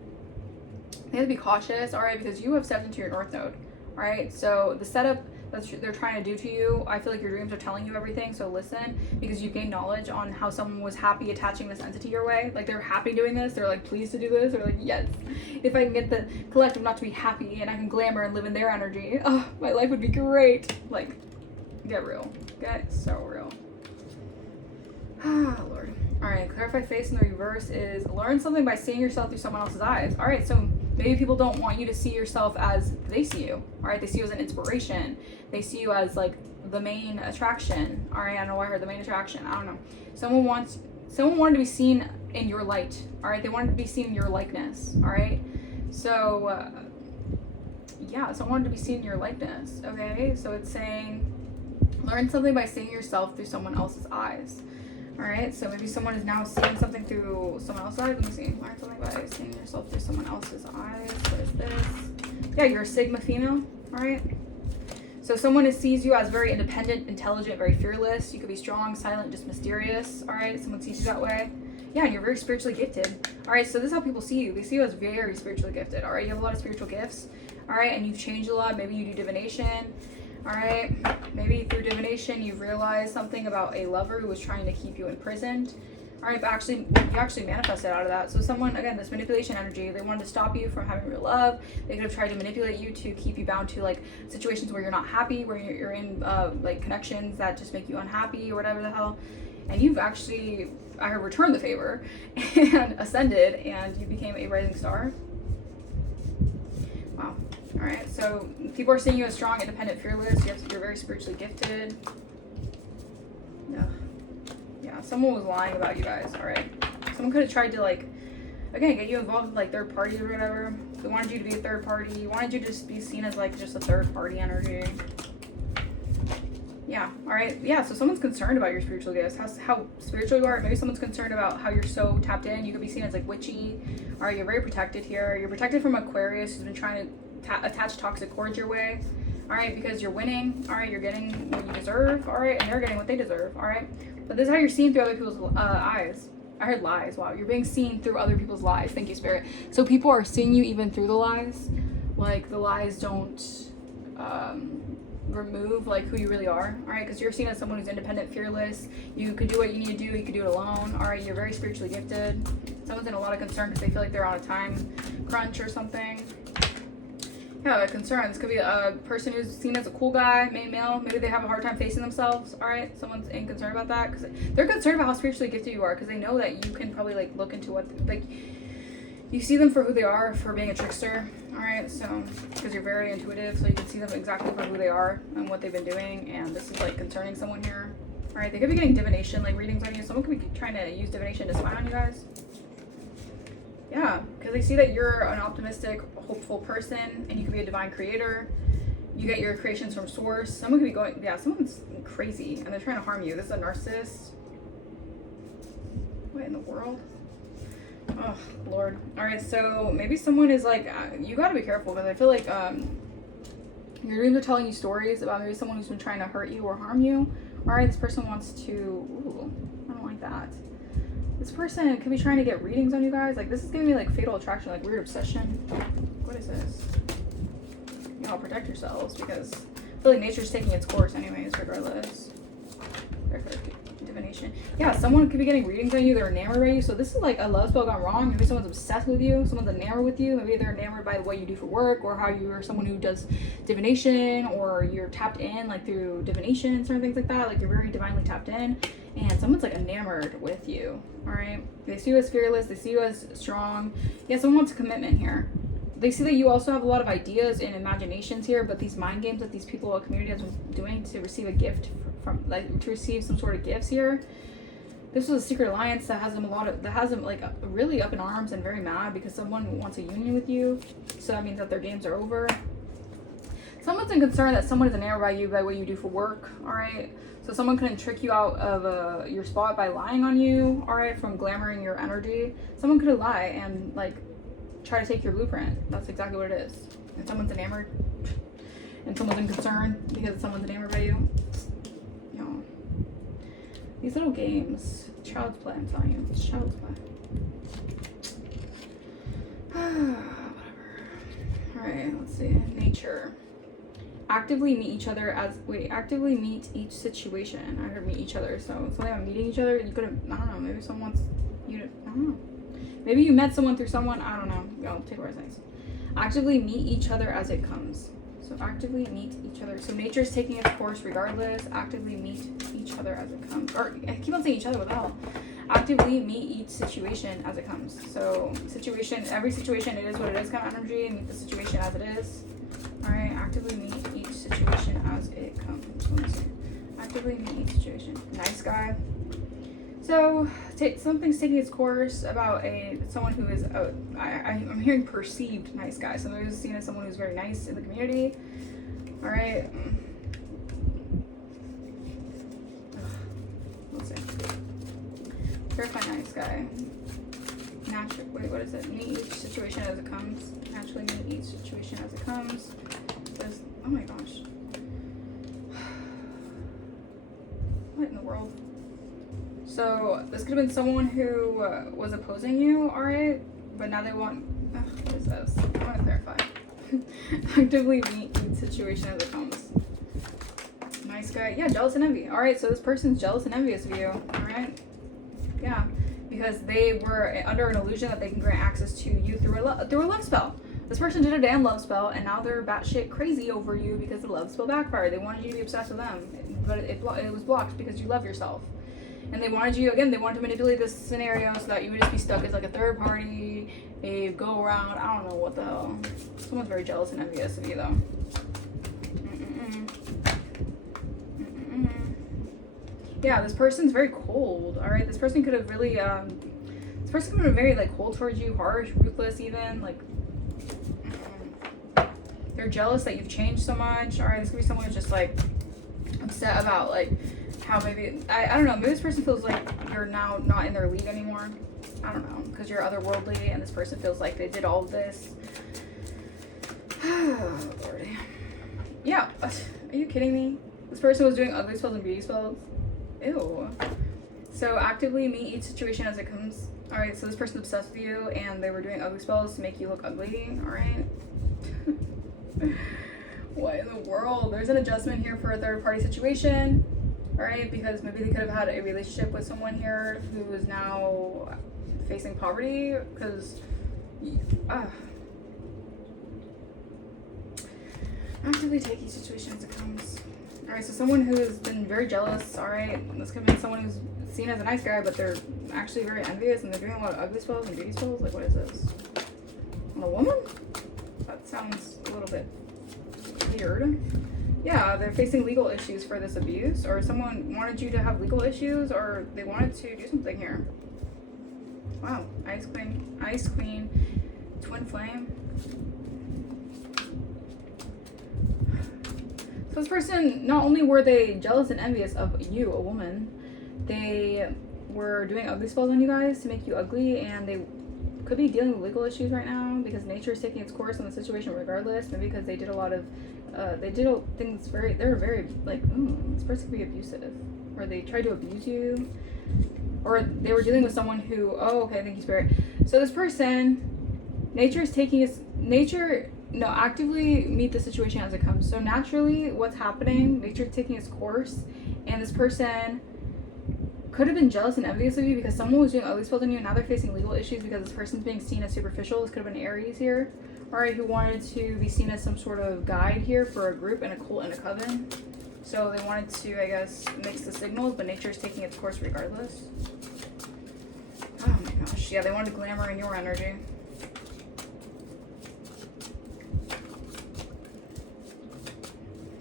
they have to be cautious, all right, because you have stepped into your north node. All right, so the setup that they're trying to do to you, I feel like your dreams are telling you everything, so listen, because you gain knowledge on how someone was happy attaching this entity your way. Like, they're happy doing this, they're like pleased to do this, they're like, yes, if I can get the collective not to be happy and I can glamour and live in their energy, oh, my life would be great. Like, get real. Get so real. Ah, Lord. All right, clarify face in the reverse is learn something by seeing yourself through someone else's eyes. All right, so maybe people don't want you to see yourself as they see you. All right, they see you as an inspiration. They see you as like the main attraction. All right, I don't know why I heard the main attraction. I don't know. Someone wanted to be seen in your light. All right, they wanted to be seen in your likeness. All right, so yeah, someone wanted to be seen in your likeness. Okay, so it's saying learn something by seeing yourself through someone else's eyes. All right, so maybe someone is now seeing something through someone else's eyes. Let me see. Learn something by seeing yourself through someone else's eyes. What is this? Yeah, you're a Sigma female. All right. So someone sees you as very independent, intelligent, very fearless. You could be strong, silent, just mysterious. All right, someone sees you that way. Yeah, and you're very spiritually gifted. All right, so this is how people see you. They see you as very spiritually gifted. All right, you have a lot of spiritual gifts. All right, and you've changed a lot. Maybe you do divination. All right, maybe through divination you've realized something about a lover who was trying to keep you imprisoned. All right, but actually, you actually manifested out of that. So someone, again, this manipulation energy, they wanted to stop you from having real love. They could have tried to manipulate you to keep you bound to like situations where you're not happy, where you're in like connections that just make you unhappy or whatever the hell. And you've actually, I heard, returned the favor and ascended, and you became a rising star. Wow. All right, so people are seeing you as strong, independent, fearless. You're very spiritually gifted. Yeah, someone was lying about you guys. All right, someone could have tried to like, again, get you involved with like third parties or whatever. They wanted you to be a third party. Wanted you to just be seen as like just a third party energy. Yeah. All right. Yeah. So someone's concerned about your spiritual gifts, how spiritual you are. Maybe someone's concerned about how you're so tapped in. You could be seen as like witchy. All right. You're very protected here. You're protected from Aquarius, who's been trying to attach toxic cords your way. All right. Because you're winning. All right. You're getting what you deserve. All right. And they're getting what they deserve. All right. But this is how you're seen through other people's eyes. I heard lies. Wow. You're being seen through other people's lies. Thank you, Spirit. So people are seeing you even through the lies. Like the lies don't remove like who you really are. All right. Because you're seen as someone who's independent, fearless. You could do what you need to do. You could do it alone. All right. You're very spiritually gifted. Someone's in a lot of concern because they feel like they're on a time crunch or something. Yeah, concern. This could be a person who's seen as a cool guy, male. Maybe they have a hard time facing themselves. All right, someone's in concern about that because they're concerned about how spiritually gifted you are because they know that you can probably like look into what like you see them for who they are, for being a trickster. All right, so because you're very intuitive, so you can see them exactly for who they are and what they've been doing. And this is like concerning someone here. All right, they could be getting divination like readings on you. Someone could be trying to use divination to spy on you guys. Yeah, because they see that you're an optimistic, hopeful person, and you could be a divine creator. You get your creations from source. Someone could be going, yeah, someone's crazy, and they're trying to harm you. This is a narcissist. What in the world? Oh, Lord. All right, so maybe someone is like, you got to be careful, because I feel like your dreams are telling you stories about maybe someone who's been trying to hurt you or harm you. All right, this person wants to, ooh, I don't like that. This person could be trying to get readings on you guys. Like, this is giving me, like, fatal attraction, like, weird obsession. What is this? You know, protect yourselves, because I feel like nature's taking its course anyways, regardless. Divination. Yeah, someone could be getting readings on you. They're enamored by you. So this is, like, a love spell gone wrong. Maybe someone's obsessed with you. Someone's enamored with you. Maybe they're enamored by what you do for work, or how you're someone who does divination, or you're tapped in, like, through divination and certain things like that. Like, you're very divinely tapped in. And someone's like enamored with you. All right, they see you as fearless, they see you as strong. Yeah, someone wants a commitment here. They see that you also have a lot of ideas and imaginations here, but these mind games that these people, a community has been doing to receive a gift from, like, to receive some sort of gifts here. This was a secret alliance that has them like really up in arms and very mad because someone wants a union with you. So that means that their games are over. Someone's in concern that someone is enamored by you by what you do for work. All right. So someone couldn't trick you out of your spot by lying on you, all right, from glamoring your energy. Someone could lie and, like, try to take your blueprint. That's exactly what it is. And someone's enamored, and someone's in concern because someone's enamored by you. You know, these little games, child's play, I'm telling you, it's child's play. Whatever. All right, let's see. Nature. Actively meet each each situation. I heard meet each other, so something about meeting each other. You could have, I don't know, maybe someone wants you to, I don't know. Maybe you met someone through someone, I don't know. Y'all take what I say. Actively meet each other as it comes. So actively meet each other. So nature's taking its course regardless. Actively meet each other as it comes. Or I keep on saying each other, what the hell? Actively meet each situation as it comes. So every situation, it is what it is kind of energy. Meet the situation as it is. All right, actively meet each situation as it comes. Let me see. Actively meet each situation. Nice guy. So something's taking its course about someone who is I'm hearing perceived nice guy. Someone who's seen as someone who's very nice in the community. All right. Let's see. Verify nice guy. Wait, what is it? Meet each situation as it comes. Naturally meet each situation as it comes. Oh my gosh. What in the world? So this could have been someone who was opposing you, alright? But now they want, what is this? I want to clarify. Actively meet each situation as it comes. Nice guy. Yeah, jealous and envy. Alright, so this person's jealous and envious of you, alright? Yeah. because they were under an illusion that they can grant access to you through a love spell. This person did a damn love spell, and now they're batshit crazy over you because the love spell backfired. They wanted you to be obsessed with them, but it was blocked because you love yourself. And they wanted you, again, they wanted to manipulate this scenario so that you would just be stuck as like a third party, a go around, I don't know what the hell. Someone's very jealous and envious of you though. Yeah, this person's very cold, alright? This person could have really, this person could have been very like cold towards you, harsh, ruthless even, like, they're jealous that you've changed so much, alright? This could be someone who's just like upset about like how maybe, I don't know, maybe this person feels like you're now not in their league anymore. I don't know, because you're otherworldly and this person feels like they did all of this. Oh, Lordy. Yeah, are you kidding me? This person was doing ugly spells and beauty spells. Ew. So actively meet each situation as it comes. Alright, so this person's obsessed with you and they were doing ugly spells to make you look ugly, alright? What in the world? There's an adjustment here for a third party situation. Alright, because maybe they could have had a relationship with someone here who is now facing poverty, because actively take each situation as it comes. Alright, so someone who has been very jealous, alright, this could have been someone who's seen as a nice guy, but they're actually very envious and they're doing a lot of ugly spells and beauty spells. Like, what is this? On a woman? That sounds a little bit weird. Yeah, they're facing legal issues for this abuse, or someone wanted you to have legal issues, or they wanted to do something here. Wow, Ice Queen, Twin Flame. So this person, not only were they jealous and envious of you, a woman, they were doing ugly spells on you guys to make you ugly, and they could be dealing with legal issues right now because nature is taking its course on the situation regardless. Maybe because they did a lot of things they're very like, this person could be abusive, or they tried to abuse you, or they were dealing with someone who, thank you, Spirit. So this person, actively meet the situation as it comes. So naturally, what's happening, nature is taking its course, and this person could have been jealous and envious of you because someone was doing ugly spells on you, and now they're facing legal issues because this person's being seen as superficial. This could have been Aries here, alright, who wanted to be seen as some sort of guide here for a group and a cult and a coven. So they wanted to, I guess, mix the signals, but nature is taking its course regardless. Oh my gosh, yeah, they wanted glamour in your energy.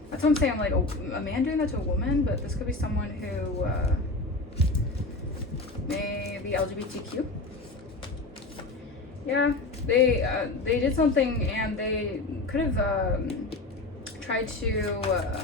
That's what I'm saying. I'm like, a man doing that to a woman, but this could be someone who may be LGBTQ. Yeah, they did something, and they could have tried to.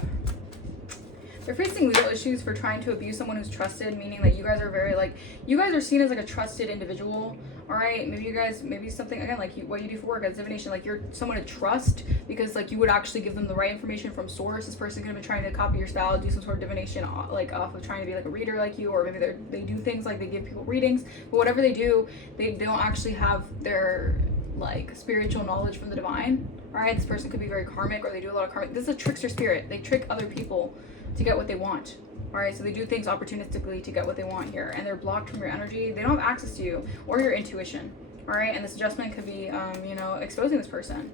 They're facing legal issues for trying to abuse someone who's trusted, meaning that you guys are very, like, you guys are seen as like a trusted individual. Alright, maybe something, again, like what you do for work as divination, like you're someone to trust because like you would actually give them the right information from source. This person could have been trying to copy your style, do some sort of divination like off of trying to be like a reader like you, or maybe they do things like they give people readings, but whatever they do, they don't actually have their like spiritual knowledge from the divine. Alright, this person could be very karmic, or they do a lot of karmic. This is a trickster spirit. They trick other people to get what they want. Alright, so they do things opportunistically to get what they want here, and they're blocked from your energy. They don't have access to you or your intuition. Alright, and this adjustment could be, exposing this person.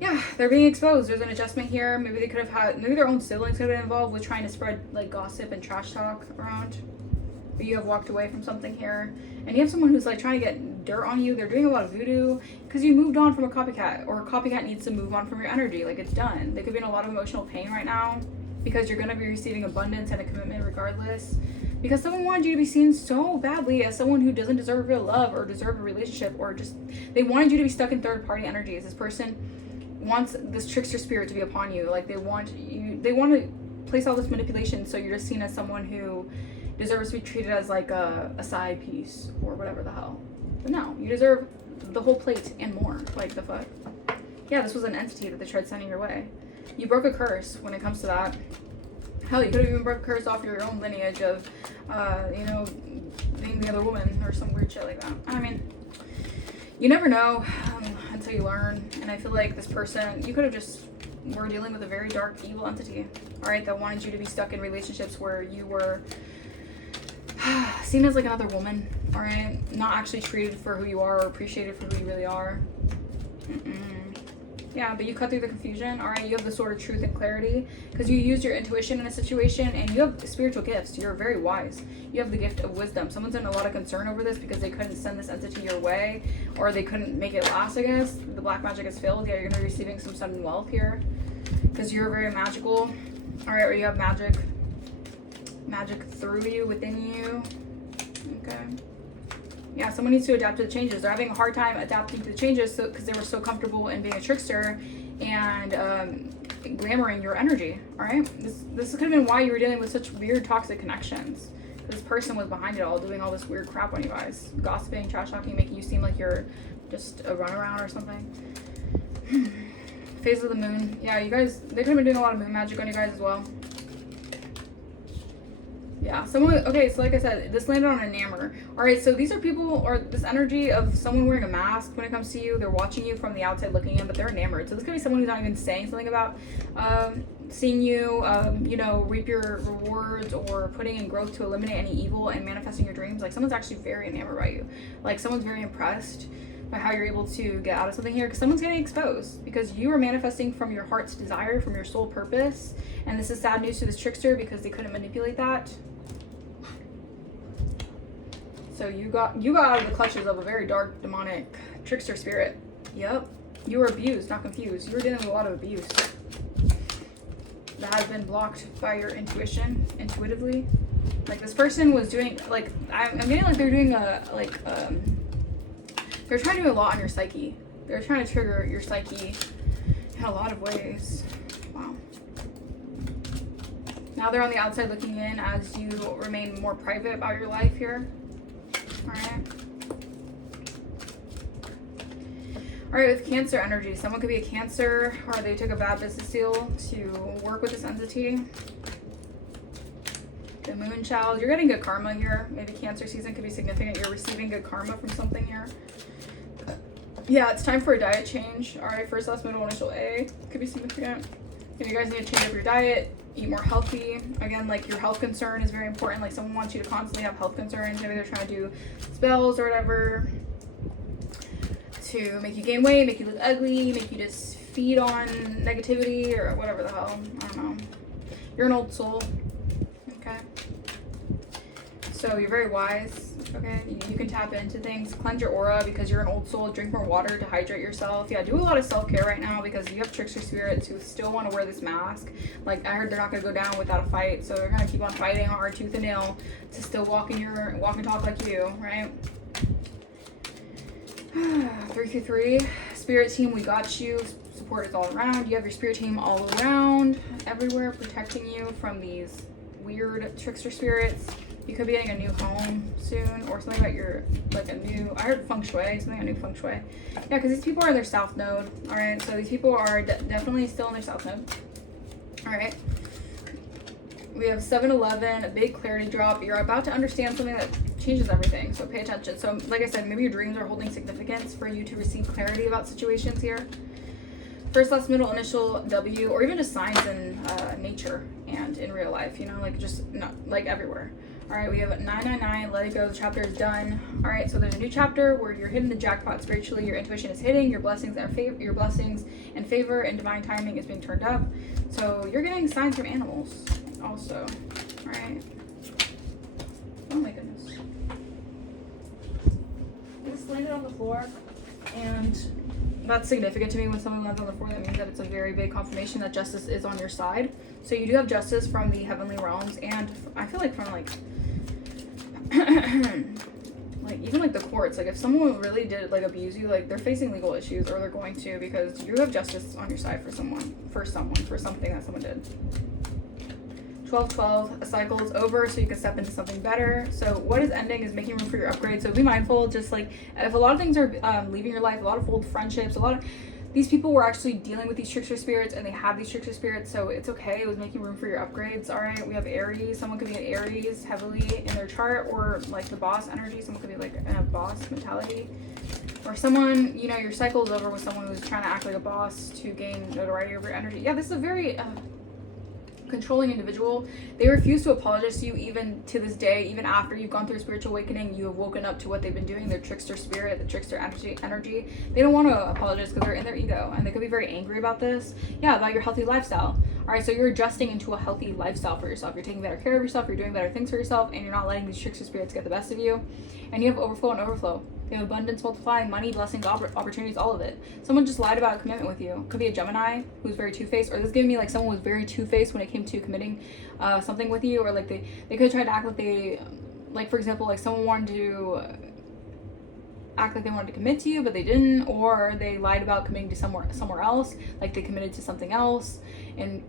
Yeah, they're being exposed. There's an adjustment here. Maybe they could have had, maybe their own siblings could have been involved with trying to spread like gossip and trash talk around. But you have walked away from something here, and you have someone who's like trying to get dirt on you. They're doing a lot of voodoo because you moved on from a copycat, or a copycat needs to move on from your energy. Like, it's done. They could be in a lot of emotional pain right now, because you're going to be receiving abundance and a commitment regardless. Because someone wanted you to be seen so badly as someone who doesn't deserve real love or deserve a relationship, or just, they wanted you to be stuck in third party energies. This person wants this trickster spirit to be upon you. Like, they want to place all this manipulation so you're just seen as someone who deserves to be treated as like a side piece or whatever the hell. But no, you deserve the whole plate and more. Like, the fuck? Yeah, this was an entity that they tried sending your way. You broke a curse when it comes to that. Hell, you could have even broke a curse off your own lineage of, being the other woman or some weird shit like that. I mean, you never know until you learn. And I feel like this person, you could have just were dealing with a very dark, evil entity, alright, that wanted you to be stuck in relationships where you were seen as like another woman, all right? Not actually treated for who you are or appreciated for who you really are. Yeah, but you cut through the confusion, all right? You have the sword of truth and clarity because you used your intuition in a situation, and you have spiritual gifts. You're very wise. You have the gift of wisdom. Someone's in a lot of concern over this because they couldn't send this entity your way, or they couldn't make it last, I guess. The black magic is filled. Yeah, you're going to be receiving some sudden wealth here because you're very magical, all right? Or you have magic through you, within you. Okay. Yeah, someone needs to adapt to the changes. They're having a hard time adapting to the changes because they were so comfortable in being a trickster and glamoring your energy. All right, this could have been why you were dealing with such weird toxic connections. This person was behind it all, doing all this weird crap on you guys, gossiping, trash talking, making you seem like you're just a runaround or something. Phase of the moon. Yeah, you guys, they could have been doing a lot of moon magic on you guys as well. Yeah, someone, okay, so like I said, this landed on an enamor. All right, so these are people, or this energy of someone wearing a mask when it comes to you. They're watching you from the outside looking in, but they're enamored. So this could be someone who's not even saying something about seeing you, you know, reap your rewards or putting in growth to eliminate any evil and manifesting your dreams. Like someone's actually very enamored by you. Like someone's very impressed by how you're able to get out of something here, because someone's getting exposed because you are manifesting from your heart's desire, from your soul purpose. And this is sad news to this trickster because they couldn't manipulate that. So you got out of the clutches of a very dark, demonic trickster spirit. Yep. You were abused, not confused. You were dealing with a lot of abuse that has been blocked by your intuition, intuitively. Like this person was doing, like, I'm getting like they're doing they're trying to do a lot on your psyche. They're trying to trigger your psyche in a lot of ways. Wow. Now they're on the outside looking in as you remain more private about your life here. All right, with Cancer energy, someone could be a Cancer, or they took a bad business deal to work with this entity. The Moon Child, you're getting good karma here. Maybe Cancer season could be significant. You're receiving good karma from something here. Yeah, it's time for a diet change. All right, first, last, middle, initial A could be significant. If you guys need to change up your diet, eat more healthy. Again, like your health concern is very important. Like someone wants you to constantly have health concerns. Maybe they're trying to do spells or whatever to make you gain weight, make you look ugly, make you just feed on negativity or whatever the hell. I don't know. You're an old soul. Okay. So you're very wise. Okay, you can tap into things, cleanse your aura because you're an old soul, drink more water to hydrate yourself. Yeah, do a lot of self-care right now because you have trickster spirits who still want to wear this mask. Like I heard they're not going to go down without a fight, so they're going to keep on fighting hard, tooth and nail, to still walk and talk like you, right? 323, spirit team, we got you. Support is all around. You have your spirit team all around, everywhere, protecting you from these weird trickster spirits. You could be getting a new home soon, or something about your, like a new, I heard feng shui, something a new feng shui. Yeah, because these people are in their south node, all right? So these people are definitely still in their south node, all right? We have 7-11, a big clarity drop. You're about to understand something that changes everything, so pay attention. So like I said, maybe your dreams are holding significance for you to receive clarity about situations here. First, last, middle, initial, W, or even just signs in nature and in real life, you know, like just not like everywhere. All right, we have 999, let it go, the chapter is done. All right, so there's a new chapter where you're hitting the jackpot spiritually, your intuition is hitting, your blessings and favor and divine timing is being turned up. So you're getting signs from animals also, all right? Oh my goodness. This landed on the floor, and that's significant to me. When someone lands on the floor, that means that it's a very big confirmation that justice is on your side. So you do have justice from the heavenly realms, and I feel like from like like even like the courts, like if someone really did like abuse you, like they're facing legal issues, or they're going to, because you have justice on your side for something that someone did. 12-12, a cycle is over, so you can step into something better. So what is ending is making room for your upgrade. So be mindful, just like if a lot of things are leaving your life, a lot of old friendships, a lot of these people were actually dealing with these trickster spirits, and they have these trickster spirits, so it's okay. It was making room for your upgrades. All right, we have Aries. Someone could be an Aries heavily in their chart, or like the boss energy. Someone could be like in a boss mentality, or someone, you know, your cycle is over with someone who's trying to act like a boss to gain notoriety over your energy. Yeah, this is a very controlling individual. They refuse to apologize to you even to this day, even after you've gone through a spiritual awakening, you have woken up to what they've been doing, their trickster spirit, the trickster energy. They don't want to apologize because they're in their ego, and they could be very angry about this. Yeah, about your healthy lifestyle. All right, so you're adjusting into a healthy lifestyle for yourself. You're taking better care of yourself, you're doing better things for yourself, and you're not letting these trickster spirits get the best of you. And you have overflow and overflow. You have abundance, multiplying, money, blessings, opportunities, all of it. Someone just lied about a commitment with you. Could be a Gemini who's very two-faced, or this is giving me like someone was very two-faced when it came to committing something with you, or like they could try to act like they, like for example, like someone wanted to act like they wanted to commit to you, but they didn't, or they lied about committing to somewhere else, like they committed to something else, and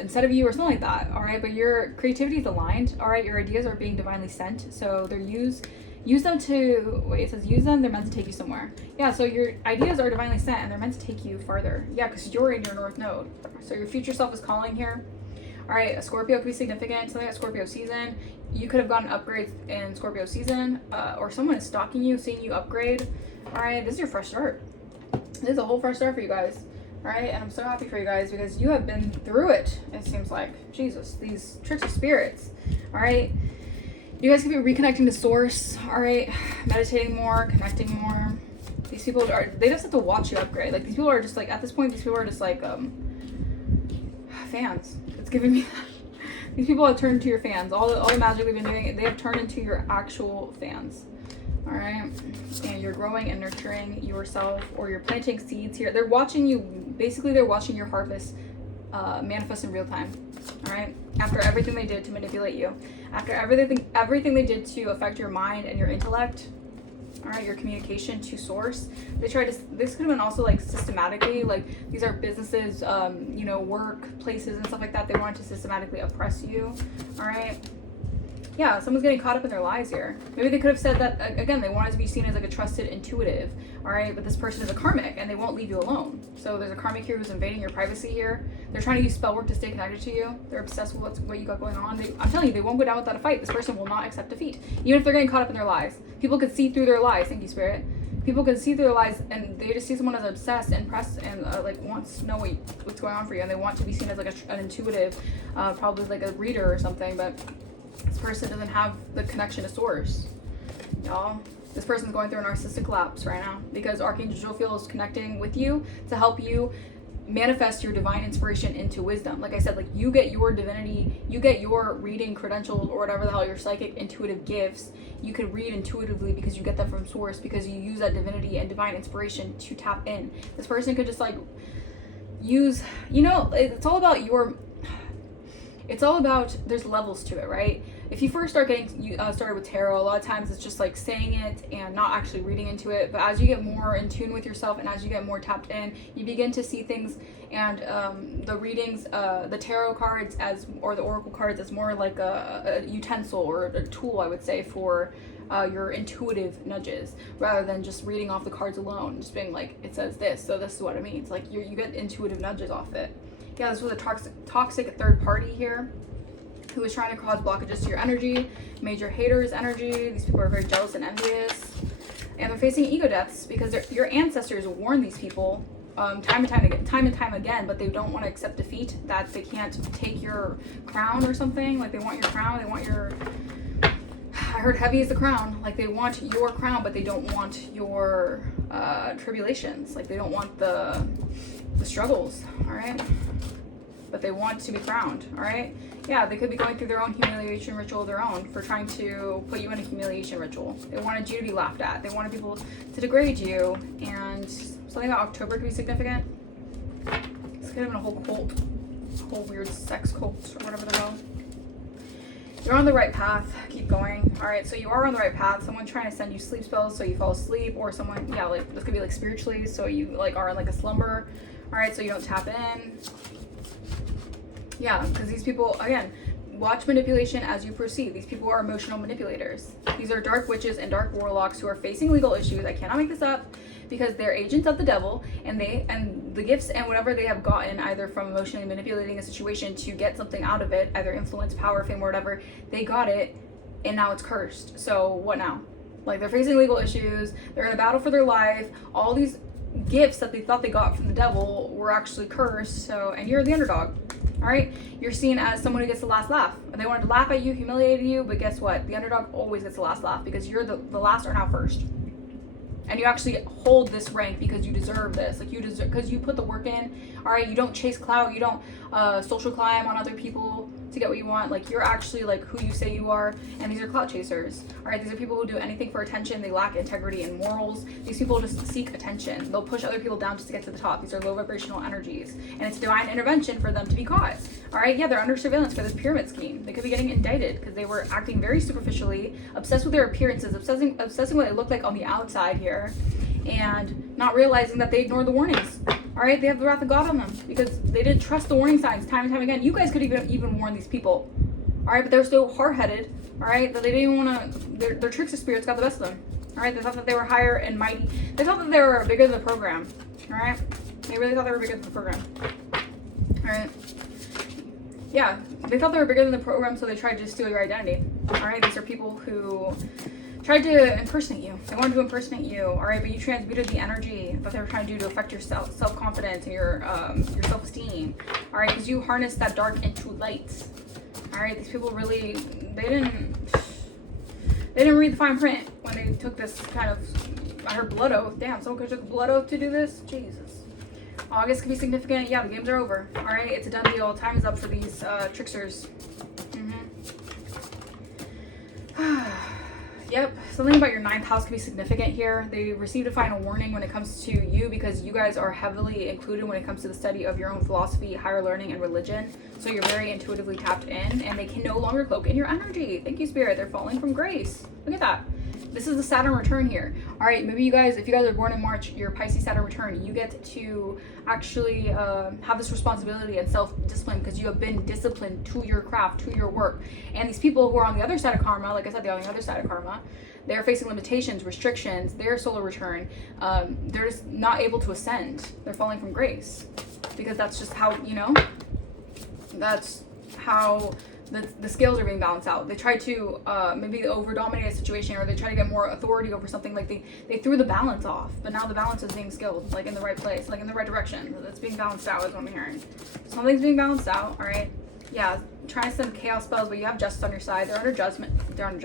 instead of you or something like that. All right, but your creativity is aligned. All right, your ideas are being divinely sent, so they're use them to, wait, it says use them, they're meant to take you somewhere. Yeah, so your ideas are divinely sent and they're meant to take you farther. Yeah, because you're in your north node. So your future self is calling here. All right, a Scorpio could be significant, something at Scorpio season. You could have gotten upgrades in Scorpio season, or someone is stalking you, seeing you upgrade. All right, this is your fresh start. This is a whole fresh start for you guys. All right, and I'm so happy for you guys because you have been through it seems like. Jesus, these tricks of spirits. All right. You guys can be reconnecting to source, all right? Meditating more, connecting more. These people they just have to watch you upgrade. Like, these people are just like, at this point, these people are just like, fans. It's giving me that. These people have turned into your fans. All the magic they've been doing, they have turned into your actual fans, all right? And you're growing and nurturing yourself, or you're planting seeds here. They're watching you, basically they're watching your harvest manifest in real time. All right, after everything they did to manipulate you, after everything they did to affect your mind and your intellect, all right, your communication to source, they tried to, this could have been also like systematically, like these are businesses, you know, work places and stuff like that. They wanted to systematically oppress you. All right, yeah, someone's getting caught up in their lies here. Maybe they could have said that, again, they wanted to be seen as like a trusted intuitive, all right, but this person is a karmic and they won't leave you alone. So there's a karmic here who's invading your privacy here. They're trying to use spell work to stay connected to you. They're obsessed with what you got going on. I'm telling you, they won't go down without a fight. This person will not accept defeat, even if they're getting caught up in their lies. People could see through their lies. Thank you, Spirit. People can see through their lies, and they just see someone as obsessed and pressed and like wants to know what's going on for you, and they want to be seen as like an intuitive, probably like a reader or something, but this person doesn't have the connection to source, y'all. This person's going through a narcissistic collapse right now because Archangel Jophiel is connecting with you to help you manifest your divine inspiration into wisdom. Like I said, like you get your divinity, you get your reading credentials or whatever the hell, your psychic intuitive gifts. You can read intuitively because you get them from source, because you use that divinity and divine inspiration to tap in. This person could just like use, you know, it's all about there's levels to it, right? If you first start getting started with tarot, a lot of times it's just like saying it and not actually reading into it. But as you get more in tune with yourself and as you get more tapped in, you begin to see things, and the readings, the tarot cards or the oracle cards as more like a utensil or a tool, I would say, for your intuitive nudges, rather than just reading off the cards alone, just being like, it says this, so this is what it means. Like you get intuitive nudges off it. Yeah, this was a toxic third party here who was trying to cause blockages to your energy, major haters energy. These people are very jealous and envious, and they're facing ego deaths because your ancestors warned these people time and time again, but they don't want to accept defeat, that they can't take your crown or something. Like they want your crown, they want your, I heard heavy is the crown. Like they want your crown, but they don't want your tribulations. Like they don't want the struggles, all right? But they want to be crowned, all right? Yeah, they could be going through their own humiliation ritual of their own for trying to put you in a humiliation ritual. They wanted you to be laughed at. They wanted people to degrade you, and something about October could be significant. This could have been a whole cult, a whole weird sex cult or whatever the hell. You're on the right path. Keep going. All right, so you are on the right path. Someone's trying to send you sleep spells so you fall asleep, or someone, yeah, like this could be like spiritually, so you like are in like a slumber. All right, so you don't tap in. Yeah, because these people, again, watch manipulation as you proceed. These people are emotional manipulators. These are dark witches and dark warlocks who are facing legal issues. I cannot make this up, because they're agents of the devil, and the gifts and whatever they have gotten, either from emotionally manipulating a situation to get something out of it, either influence, power, fame, or whatever, they got it, and now it's cursed. So what now? Like, they're facing legal issues. They're in a battle for their life. All these gifts that they thought they got from the devil were actually cursed. So, and you're the underdog. All All right, you're seen as someone who gets the last laugh. They wanted to laugh at you, humiliated you, but guess what? The underdog always gets the last laugh because you're the last are now first. And you actually hold this rank because you deserve this. Like, you deserve, because you put the work in. All right, you don't chase clout. You don't social climb on other people to get what you want. Like, you're actually like who you say you are. And these are clout chasers. All right, these are people who do anything for attention. They lack integrity and morals. These people just seek attention. They'll push other people down just to get to the top. These are low vibrational energies, and it's divine intervention for them to be caught. All right, yeah, they're under surveillance for this pyramid scheme. They could be getting indicted because they were acting very superficially, obsessed with their appearances, obsessing what they look like on the outside here, and not realizing that they ignored the warnings. All right, they have the wrath of God on them because they didn't trust the warning signs time and time again. You guys could even warn these people. All right, but they're so hard-headed. All right, that they didn't want to. Their trickster spirits got the best of them. All right, they thought that they were higher and mighty. They thought that they were bigger than the program. All right, they really thought they were bigger than the program. All right. Yeah, they thought they were bigger than the program, so they tried to steal your identity. All right, these are people who tried to impersonate you. They wanted to impersonate you. All right, but you transmuted the energy that they were trying to do to affect your self-confidence and your self-esteem. All right, because you harnessed that dark into light. All right, these people really they didn't read the fine print when they took this kind of, I heard blood oath. Damn, someone could have took a blood oath to do this. Jesus. August could be significant. Yeah, the games are over. All right, it's a done deal. Time is up for these tricksters. Yep, something about your 9th house could be significant here. They received a final warning when it comes to you because you guys are heavily included when it comes to the study of your own philosophy, higher learning, and religion. So you're very intuitively tapped in, and they can no longer cloak in your energy. Thank you, Spirit. They're falling from grace. Look at that. This is the Saturn return here. All right, maybe you guys, if you guys are born in March, your Pisces Saturn return, you get to actually have this responsibility and self-discipline because you have been disciplined to your craft, to your work. And these people who are on the other side of karma, like I said, they're on the other side of karma, they're facing limitations, restrictions, their solar return. They're just not able to ascend. They're falling from grace because that's just how, that's how the scales are being balanced out. They try to maybe over-dominate a situation, or they try to get more authority over something. Like they threw the balance off, but now the balance is being scaled, like in the right place, like in the right direction. It's being balanced out is what I'm hearing. Something's being balanced out, all right? Yeah, trying to send chaos spells, but you have justice on your side. They're under judgment. They're under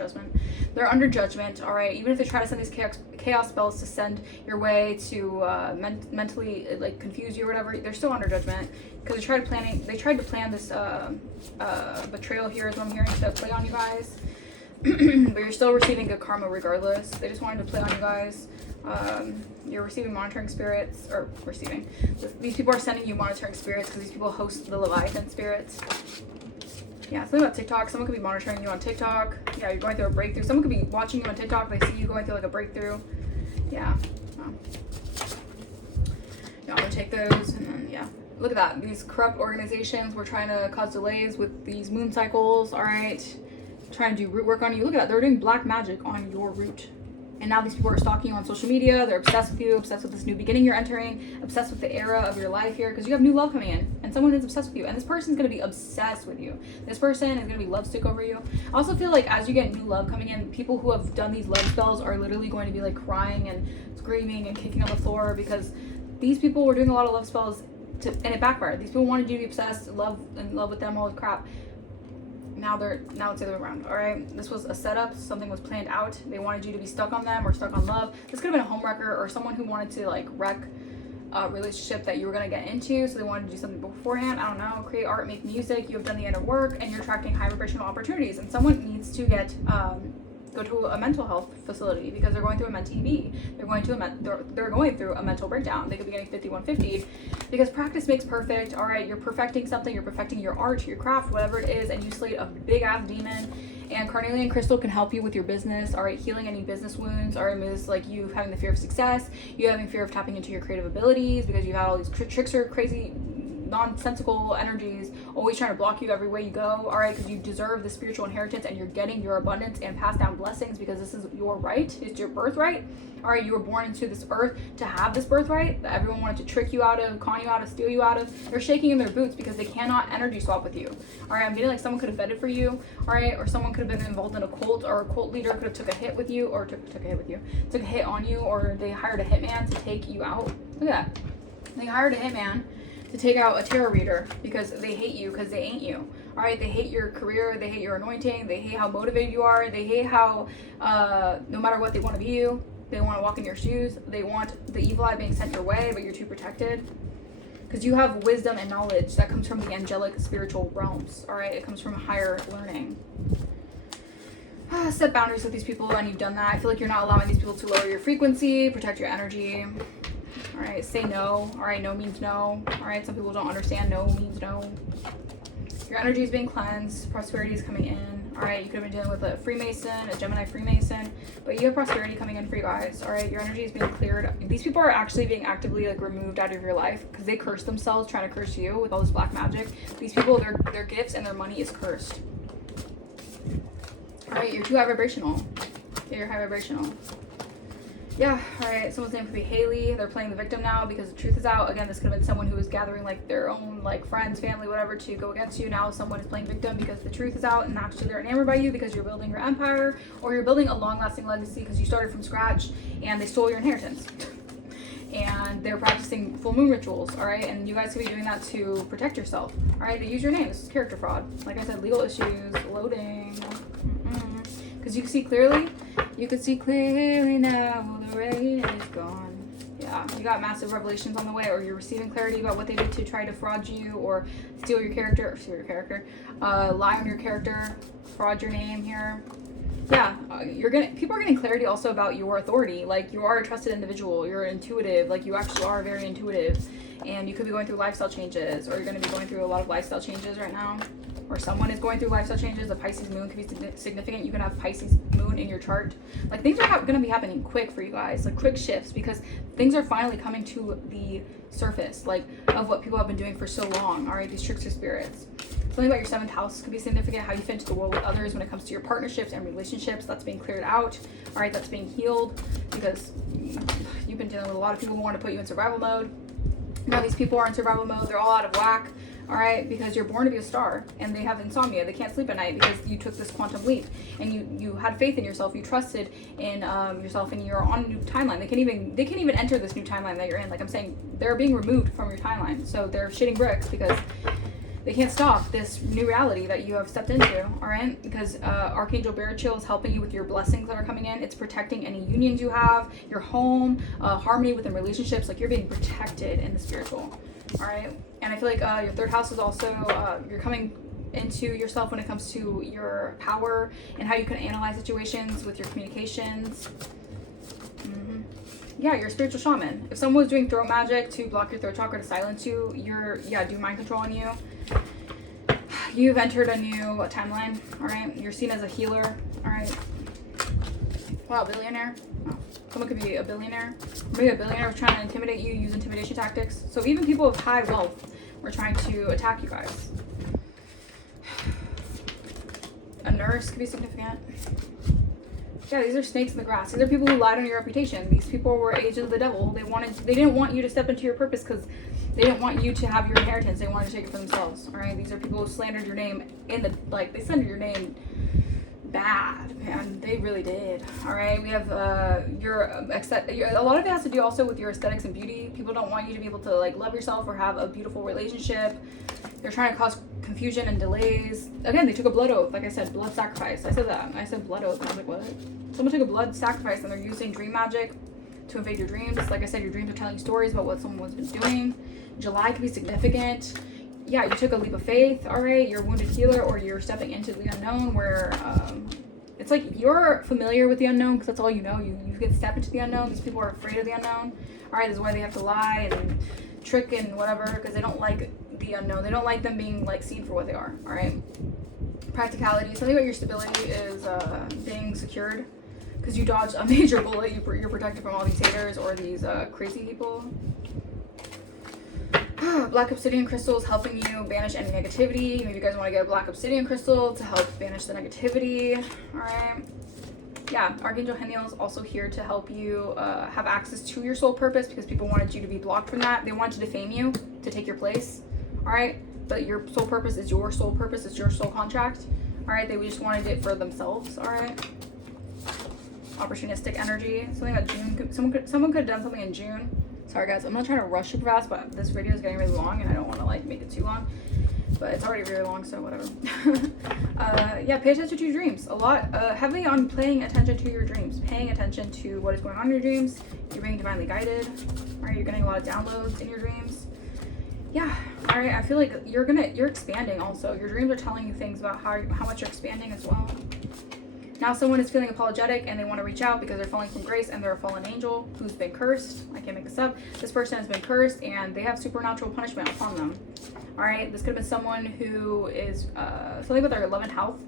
judgment, all right? Even if they try to send these chaos spells to send your way to mentally like confuse you or whatever, they're still under judgment because they tried to plan this betrayal here is what I'm hearing, to play on you guys. But you're still receiving good karma regardless. They just wanted to play on you guys. You're receiving monitoring spirits, or receiving. These people are sending you monitoring spirits because these people host the Leviathan spirits. Yeah, something about TikTok. Someone could be monitoring you on TikTok. Yeah, you're going through a breakthrough. Someone could be watching you on TikTok. They see you going through like a breakthrough. Yeah. Yeah, I'm gonna take those, and then yeah. Look at that. These corrupt organizations were trying to cause delays with these moon cycles. All right, trying to do root work on you. Look at that. They're doing black magic on your root. And now these people are stalking you on social media. They're obsessed with you, obsessed with this new beginning you're entering, obsessed with the era of your life here, because you have new love coming in, and someone is obsessed with you. And this person's going to be obsessed with you. This person is going to be lovesick over you. I also feel like as you get new love coming in, people who have done these love spells are literally going to be like crying and screaming and kicking on the floor because these people were doing a lot of love spells and it backfired. These people wanted you to be obsessed, in love with them, all this crap. Now it's the other way around. All right, this was a setup. Something was planned out. They wanted you to be stuck on them or stuck on love. This could have been a homewrecker or someone who wanted to like wreck a relationship that you were going to get into, so they wanted to do something beforehand. I don't know, create art, make music. You have done the inner work and you're attracting high vibrational opportunities, and someone needs to get go to a mental health facility because they're going through a mentee. They're going through a mental breakdown. They could be getting 5150 because practice makes perfect. All right, you're perfecting something, you're perfecting your art, your craft, whatever it is, and you slayed a big ass demon. And carnelian crystal can help you with your business. All right, healing any business wounds. All right, is like you having the fear of success, you having fear of tapping into your creative abilities because you had all these trickster, crazy, nonsensical energies always trying to block you every way you go. All right, because you deserve the spiritual inheritance and you're getting your abundance and passed down blessings because this is your right. It's your birthright. All right, you were born into this earth to have this birthright that everyone wanted to trick you out of, con you out of, steal you out of. They're shaking in their boots because they cannot energy swap with you. All right, I'm getting like someone could have vetted for you. All right, or someone could have been involved in a cult, or a cult leader could have took a hit with you, or took a hit on you, or they hired a hitman to take you out. Look at that. They hired a hitman to take out a tarot reader because they hate you because they ain't you. All right, they hate your career, they hate your anointing, they hate how motivated you are, they hate how no matter what, they want to be you, they want to walk in your shoes, they want the evil eye being sent your way, but you're too protected. Because you have wisdom and knowledge that comes from the angelic spiritual realms. All right, it comes from higher learning. Set boundaries with these people, and you've done that. I feel like you're not allowing these people to lower your frequency, protect your energy. All right, say no. All right, no means no. All right, some people don't understand no means no. Your energy is being cleansed. Prosperity is coming in. All right, you could have been dealing with a Freemason, a Gemini Freemason, but you have prosperity coming in for you guys. All right, your energy is being cleared. These people are actually being actively like removed out of your life because they curse themselves trying to curse you with all this black magic. These people, their gifts and their money is cursed. All right, you're too high vibrational. Yeah, you're high vibrational. Yeah, all right, someone's name could be Haley. They're playing the victim now because the truth is out. Again, this could have been someone who was gathering like their own like friends, family, whatever to go against you. Now someone is playing victim because the truth is out and actually they're enamored by you because you're building your empire or you're building a long-lasting legacy because you started from scratch and they stole your inheritance. And they're practicing full moon rituals, all right? And you guys could be doing that to protect yourself, all right? They use your name. This is character fraud. Like I said, legal issues, loading. Because you can see clearly. You can see clearly now. The rain is gone. Yeah, you got massive revelations on the way, or you're receiving clarity about what they did to try to fraud you or steal your character, lie on your character, fraud your name here. Yeah, people are getting clarity also about your authority. Like, you are a trusted individual, you're intuitive, like you actually are very intuitive, and you could be going through lifestyle changes, or you're going to be going through a lot of lifestyle changes right now, or someone is going through lifestyle changes. The Pisces moon could be significant. You can have Pisces moon in your chart. Like, things are going to be happening quick for you guys, like quick shifts, because things are finally coming to the surface, like, of what people have been doing for so long. All right, these trickster spirits. Something about your 7th house could be significant. How you fit into the world with others when it comes to your partnerships and relationships. That's being cleared out. All right, that's being healed because you've been dealing with a lot of people who want to put you in survival mode. Now these people are in survival mode. They're all out of whack. All right, because you're born to be a star and they have insomnia. They can't sleep at night because you took this quantum leap and you had faith in yourself. You trusted in yourself, and you're on a new timeline. They can't even enter this new timeline that you're in. Like I'm saying, they're being removed from your timeline. So they're shitting bricks because they can't stop this new reality that you have stepped into, all right? Because Archangel Barachiel is helping you with your blessings that are coming in. It's protecting any unions you have, your home, harmony within relationships. Like, you're being protected in the spiritual, all right? And I feel like your 3rd house is also, you're coming into yourself when it comes to your power and how you can analyze situations with your communications. Yeah, you're a spiritual shaman. If someone was doing throat magic to block your throat chakra, to silence you, do mind control on you. You've entered a new timeline, all right? You're seen as a healer, all right? Wow, billionaire. Oh, someone could be a billionaire. Maybe a billionaire was trying to intimidate you, use intimidation tactics. So even people with high wealth were trying to attack you guys. A nurse could be significant. Yeah, these are snakes in the grass. These are people who lied on your reputation. These people were agents of the devil. They didn't want you to step into your purpose because they didn't want you to have your inheritance. They wanted to take it for themselves. All right, these are people who slandered your name they slandered your name bad, man. They really did. All right, we have a lot of it has to do also with your aesthetics and beauty. People don't want you to be able to like love yourself or have a beautiful relationship. They're trying to cause confusion and delays. Again, they took a blood oath. Like I said, blood sacrifice. I said that. I said blood oath. And I was like, what? Someone took a blood sacrifice and they're using dream magic to invade your dreams. Like I said, your dreams are telling you stories about what someone's been doing. July could be significant. Yeah, you took a leap of faith. All right, you're a wounded healer, or you're stepping into the unknown where it's like you're familiar with the unknown because that's all you know. You can step into the unknown. These people are afraid of the unknown. All right, this is why they have to lie and trick and whatever, because they don't like the unknown. They don't like them being like seen for what they are. All right, practicality. Something about your stability is being secured because you dodged a major bullet. You're protected from all these haters or these crazy people. Black obsidian crystal is helping you banish any negativity. Maybe you guys want to get a black obsidian crystal to help banish the negativity. All right. Yeah, Archangel Heniel is also here to help you have access to your soul purpose because people wanted you to be blocked from that. They wanted to defame you, to take your place. All right. But your soul purpose is your soul purpose. It's your soul contract. All right. They just wanted it for themselves. All right. Opportunistic energy. Something about June. Someone could have done something in June. Sorry guys, I'm not trying to rush super fast, but this video is getting really long and I don't want to like make it too long. But it's already really long, so whatever. Yeah, pay attention to your dreams. A lot, heavily on paying attention to your dreams. Paying attention to what is going on in your dreams. You're being divinely guided. Alright, you're getting a lot of downloads in your dreams. Yeah, alright, I feel like you're expanding also. Your dreams are telling you things about how much you're expanding as well. Now someone is feeling apologetic and they want to reach out because they're falling from grace and they're a fallen angel who's been cursed. I can't make this up. This person has been cursed and they have supernatural punishment upon them. All right, this could have been someone who is something with their 11th house.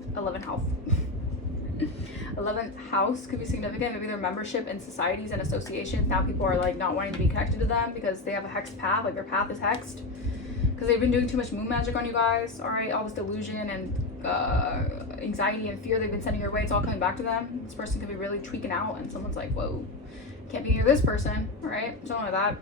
11th house could be significant. Maybe their membership in societies and associations. Now people are like not wanting to be connected to them because they have a hexed path, like their path is hexed. Because they've been doing too much moon magic on you guys. All right, all this delusion and anxiety and fear they've been sending your way, it's all coming back to them. This person could be really tweaking out and someone's like, whoa, can't be near this person, all right? Something like that.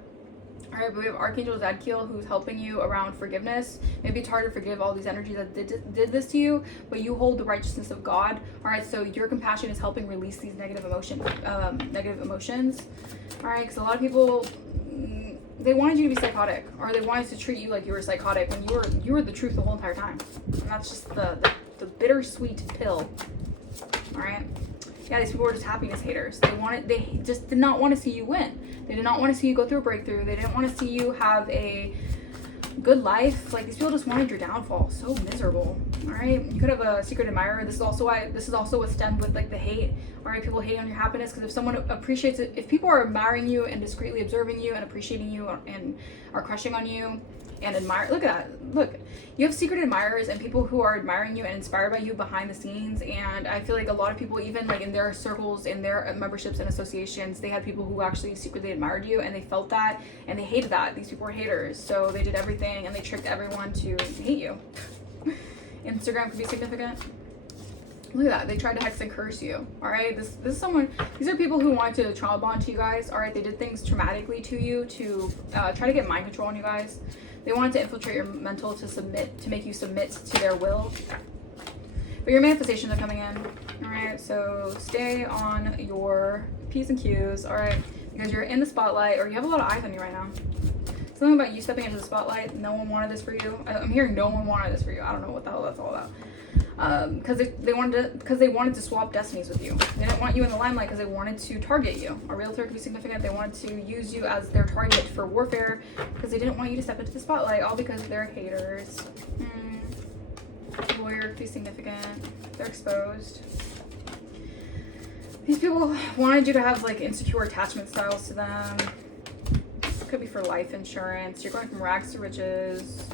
All right, but we have Archangel Zadkiel who's helping you around forgiveness. Maybe it's hard to forgive all these energies that did this to you, but you hold the righteousness of God. All right, so your compassion is helping release these negative emotions. All right, because a lot of people, they wanted you to be psychotic, or they wanted to treat you like you were psychotic when you were the truth the whole entire time. And that's just the bittersweet pill. All right. Yeah, these people were just happiness haters. They just did not want to see you win. They did not want to see you go through a breakthrough. They didn't want to see you have a good life. Like, these people just wanted your downfall. So miserable. All right, you could have a secret admirer. This is also what stemmed with like the hate. All right, people hate on your happiness because if someone appreciates it, if people are admiring you and discreetly observing you and appreciating you and are crushing on you and admire, look at that. Look, you have secret admirers and people who are admiring you and inspired by you behind the scenes. And I feel like a lot of people, even like in their circles, in their memberships and associations, they had people who actually secretly admired you and they felt that and they hated that. These people were haters, so they did everything and they tricked everyone to hate you. Instagram could be significant. Look at that. They tried to hex and curse you. All right. This is someone. These are people who wanted to trauma bond to you guys. All right. They did things traumatically to you to try to get mind control on you guys. They wanted to infiltrate your mental to make you submit to their will. But your manifestations are coming in. All right. So stay on your P's and Q's. All right. Because you're in the spotlight, or you have a lot of eyes on you right now. Something about you stepping into the spotlight. No one wanted this for you. I'm hearing no one wanted this for you. I don't know what the hell that's all about. Because they wanted to swap destinies with you. They didn't want you in the limelight because they wanted to target you. A realtor could be significant. They wanted to use you as their target for warfare because they didn't want you to step into the spotlight, all because they're haters. Lawyer could be significant. They're exposed. These people wanted you to have like insecure attachment styles to them. Could be for life insurance. You're going from rags to riches.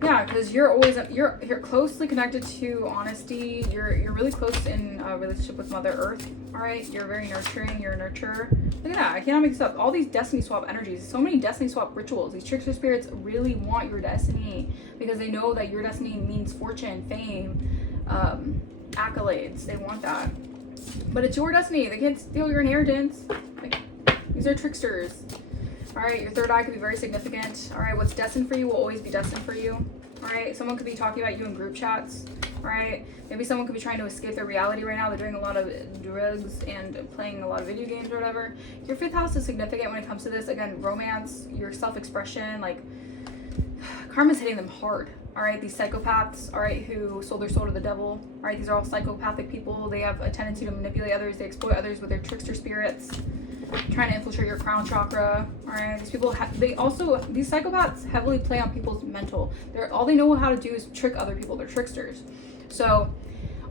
Yeah, because you're closely connected to honesty. You're really close in a relationship with Mother Earth. All right, you're very nurturing. You're a nurturer. Look at that. I cannot make this up. All these destiny swap energies. So many destiny swap rituals. These trickster spirits really want your destiny because they know that your destiny means fortune, fame, accolades. They want that. But it's your destiny. They can't steal your inheritance. Like, these are tricksters. All right, your third eye could be very significant. All right, what's destined for you will always be destined for you. All right, someone could be talking about you in group chats. All right, maybe someone could be trying to escape their reality right now. They're doing a lot of drugs and playing a lot of video games or whatever. Your fifth house is significant when it comes to this. Again, romance, your self-expression, like karma's hitting them hard. All right, these psychopaths, all right, who sold their soul to the devil. All right, these are all psychopathic people. They have a tendency to manipulate others. They exploit others with their trickster spirits, trying to infiltrate your crown chakra. All right, these people these psychopaths heavily play on people's mental. All they know how to do is trick other people. They're tricksters. So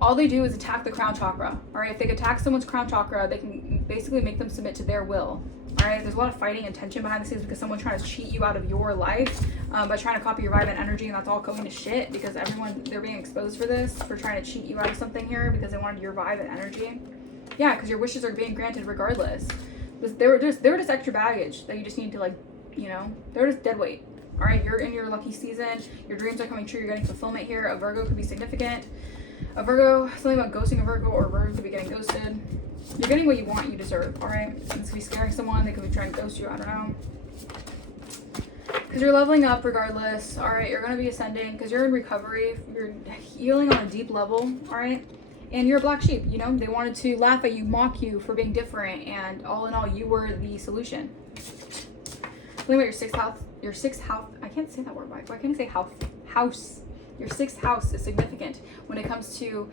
all they do is attack the crown chakra. All right, if they can attack someone's crown chakra, they can basically make them submit to their will. All right, there's a lot of fighting and tension behind the scenes because someone's trying to cheat you out of your life by trying to copy your vibe and energy, and that's all going to shit because they're being exposed for this, for trying to cheat you out of something here because they wanted your vibe and energy. Yeah, because your wishes are being granted regardless. They were just extra baggage that you just need to, like, you know, they're just dead weight. All right, you're in your lucky season. Your dreams are coming true. You're getting fulfillment here. A Virgo could be significant. A Virgo, something about ghosting a Virgo, or a Virgo could be getting ghosted. You're getting what you want, you deserve. All right, this could be scaring someone. They could be trying to ghost you. I don't know. Because you're leveling up regardless. All right, you're going to be ascending because you're in recovery. You're healing on a deep level. All right. and you're a black sheep, you know? They wanted to laugh at you, mock you for being different, and all in all, you were the solution. Think about your sixth house, I can't say that word, why can't I say house? Your sixth house is significant when it comes to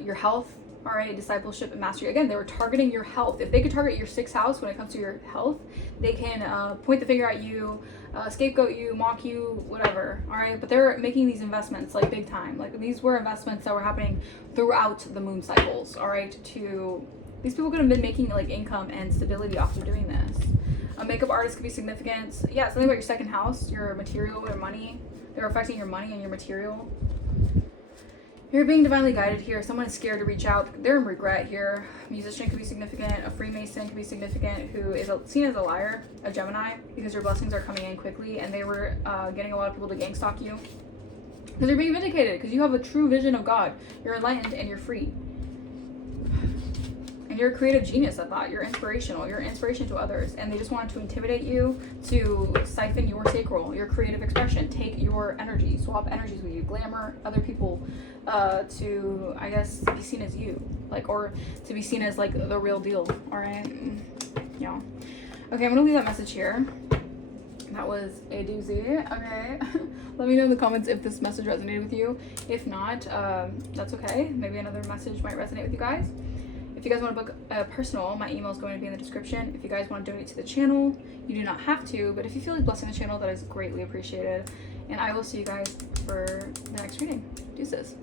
your health, all right, discipleship and mastery. Again, they were targeting your health. If they could target your sixth house when it comes to your health, they can point the finger at you, scapegoat you, mock you, whatever, all right? But they're making these investments like big time. Like these were investments that were happening throughout the moon cycles, all right? These people could have been making like income and stability off of doing this. A makeup artist could be significant. Yeah, something about your second house, your material, your money. They're affecting your money and your material. You're being divinely guided here. Someone is scared to reach out. They're in regret here. A musician could be significant. A Freemason could be significant who is seen as a liar, a Gemini, because your blessings are coming in quickly and they were getting a lot of people to gang stalk you. Because you're being vindicated, because you have a true vision of God. You're enlightened and you're free. And you're a creative genius at that. You're inspirational. You're an inspiration to others. And they just wanted to intimidate you, to siphon your sacral, your creative expression. Take your energy. Swap energies with you. Glamour other people to, I guess, be seen as you. Like, or to be seen as, like, the real deal. Alright? Yeah. Okay, I'm going to leave that message here. That was a doozy. Okay. Let me know in the comments if this message resonated with you. If not, that's okay. Maybe another message might resonate with you guys. If you guys want to book a personal, my email is going to be in the description. If you guys want to donate to the channel, you do not have to, but if you feel like blessing the channel, that is greatly appreciated. And I will see you guys for the next reading. Deuces.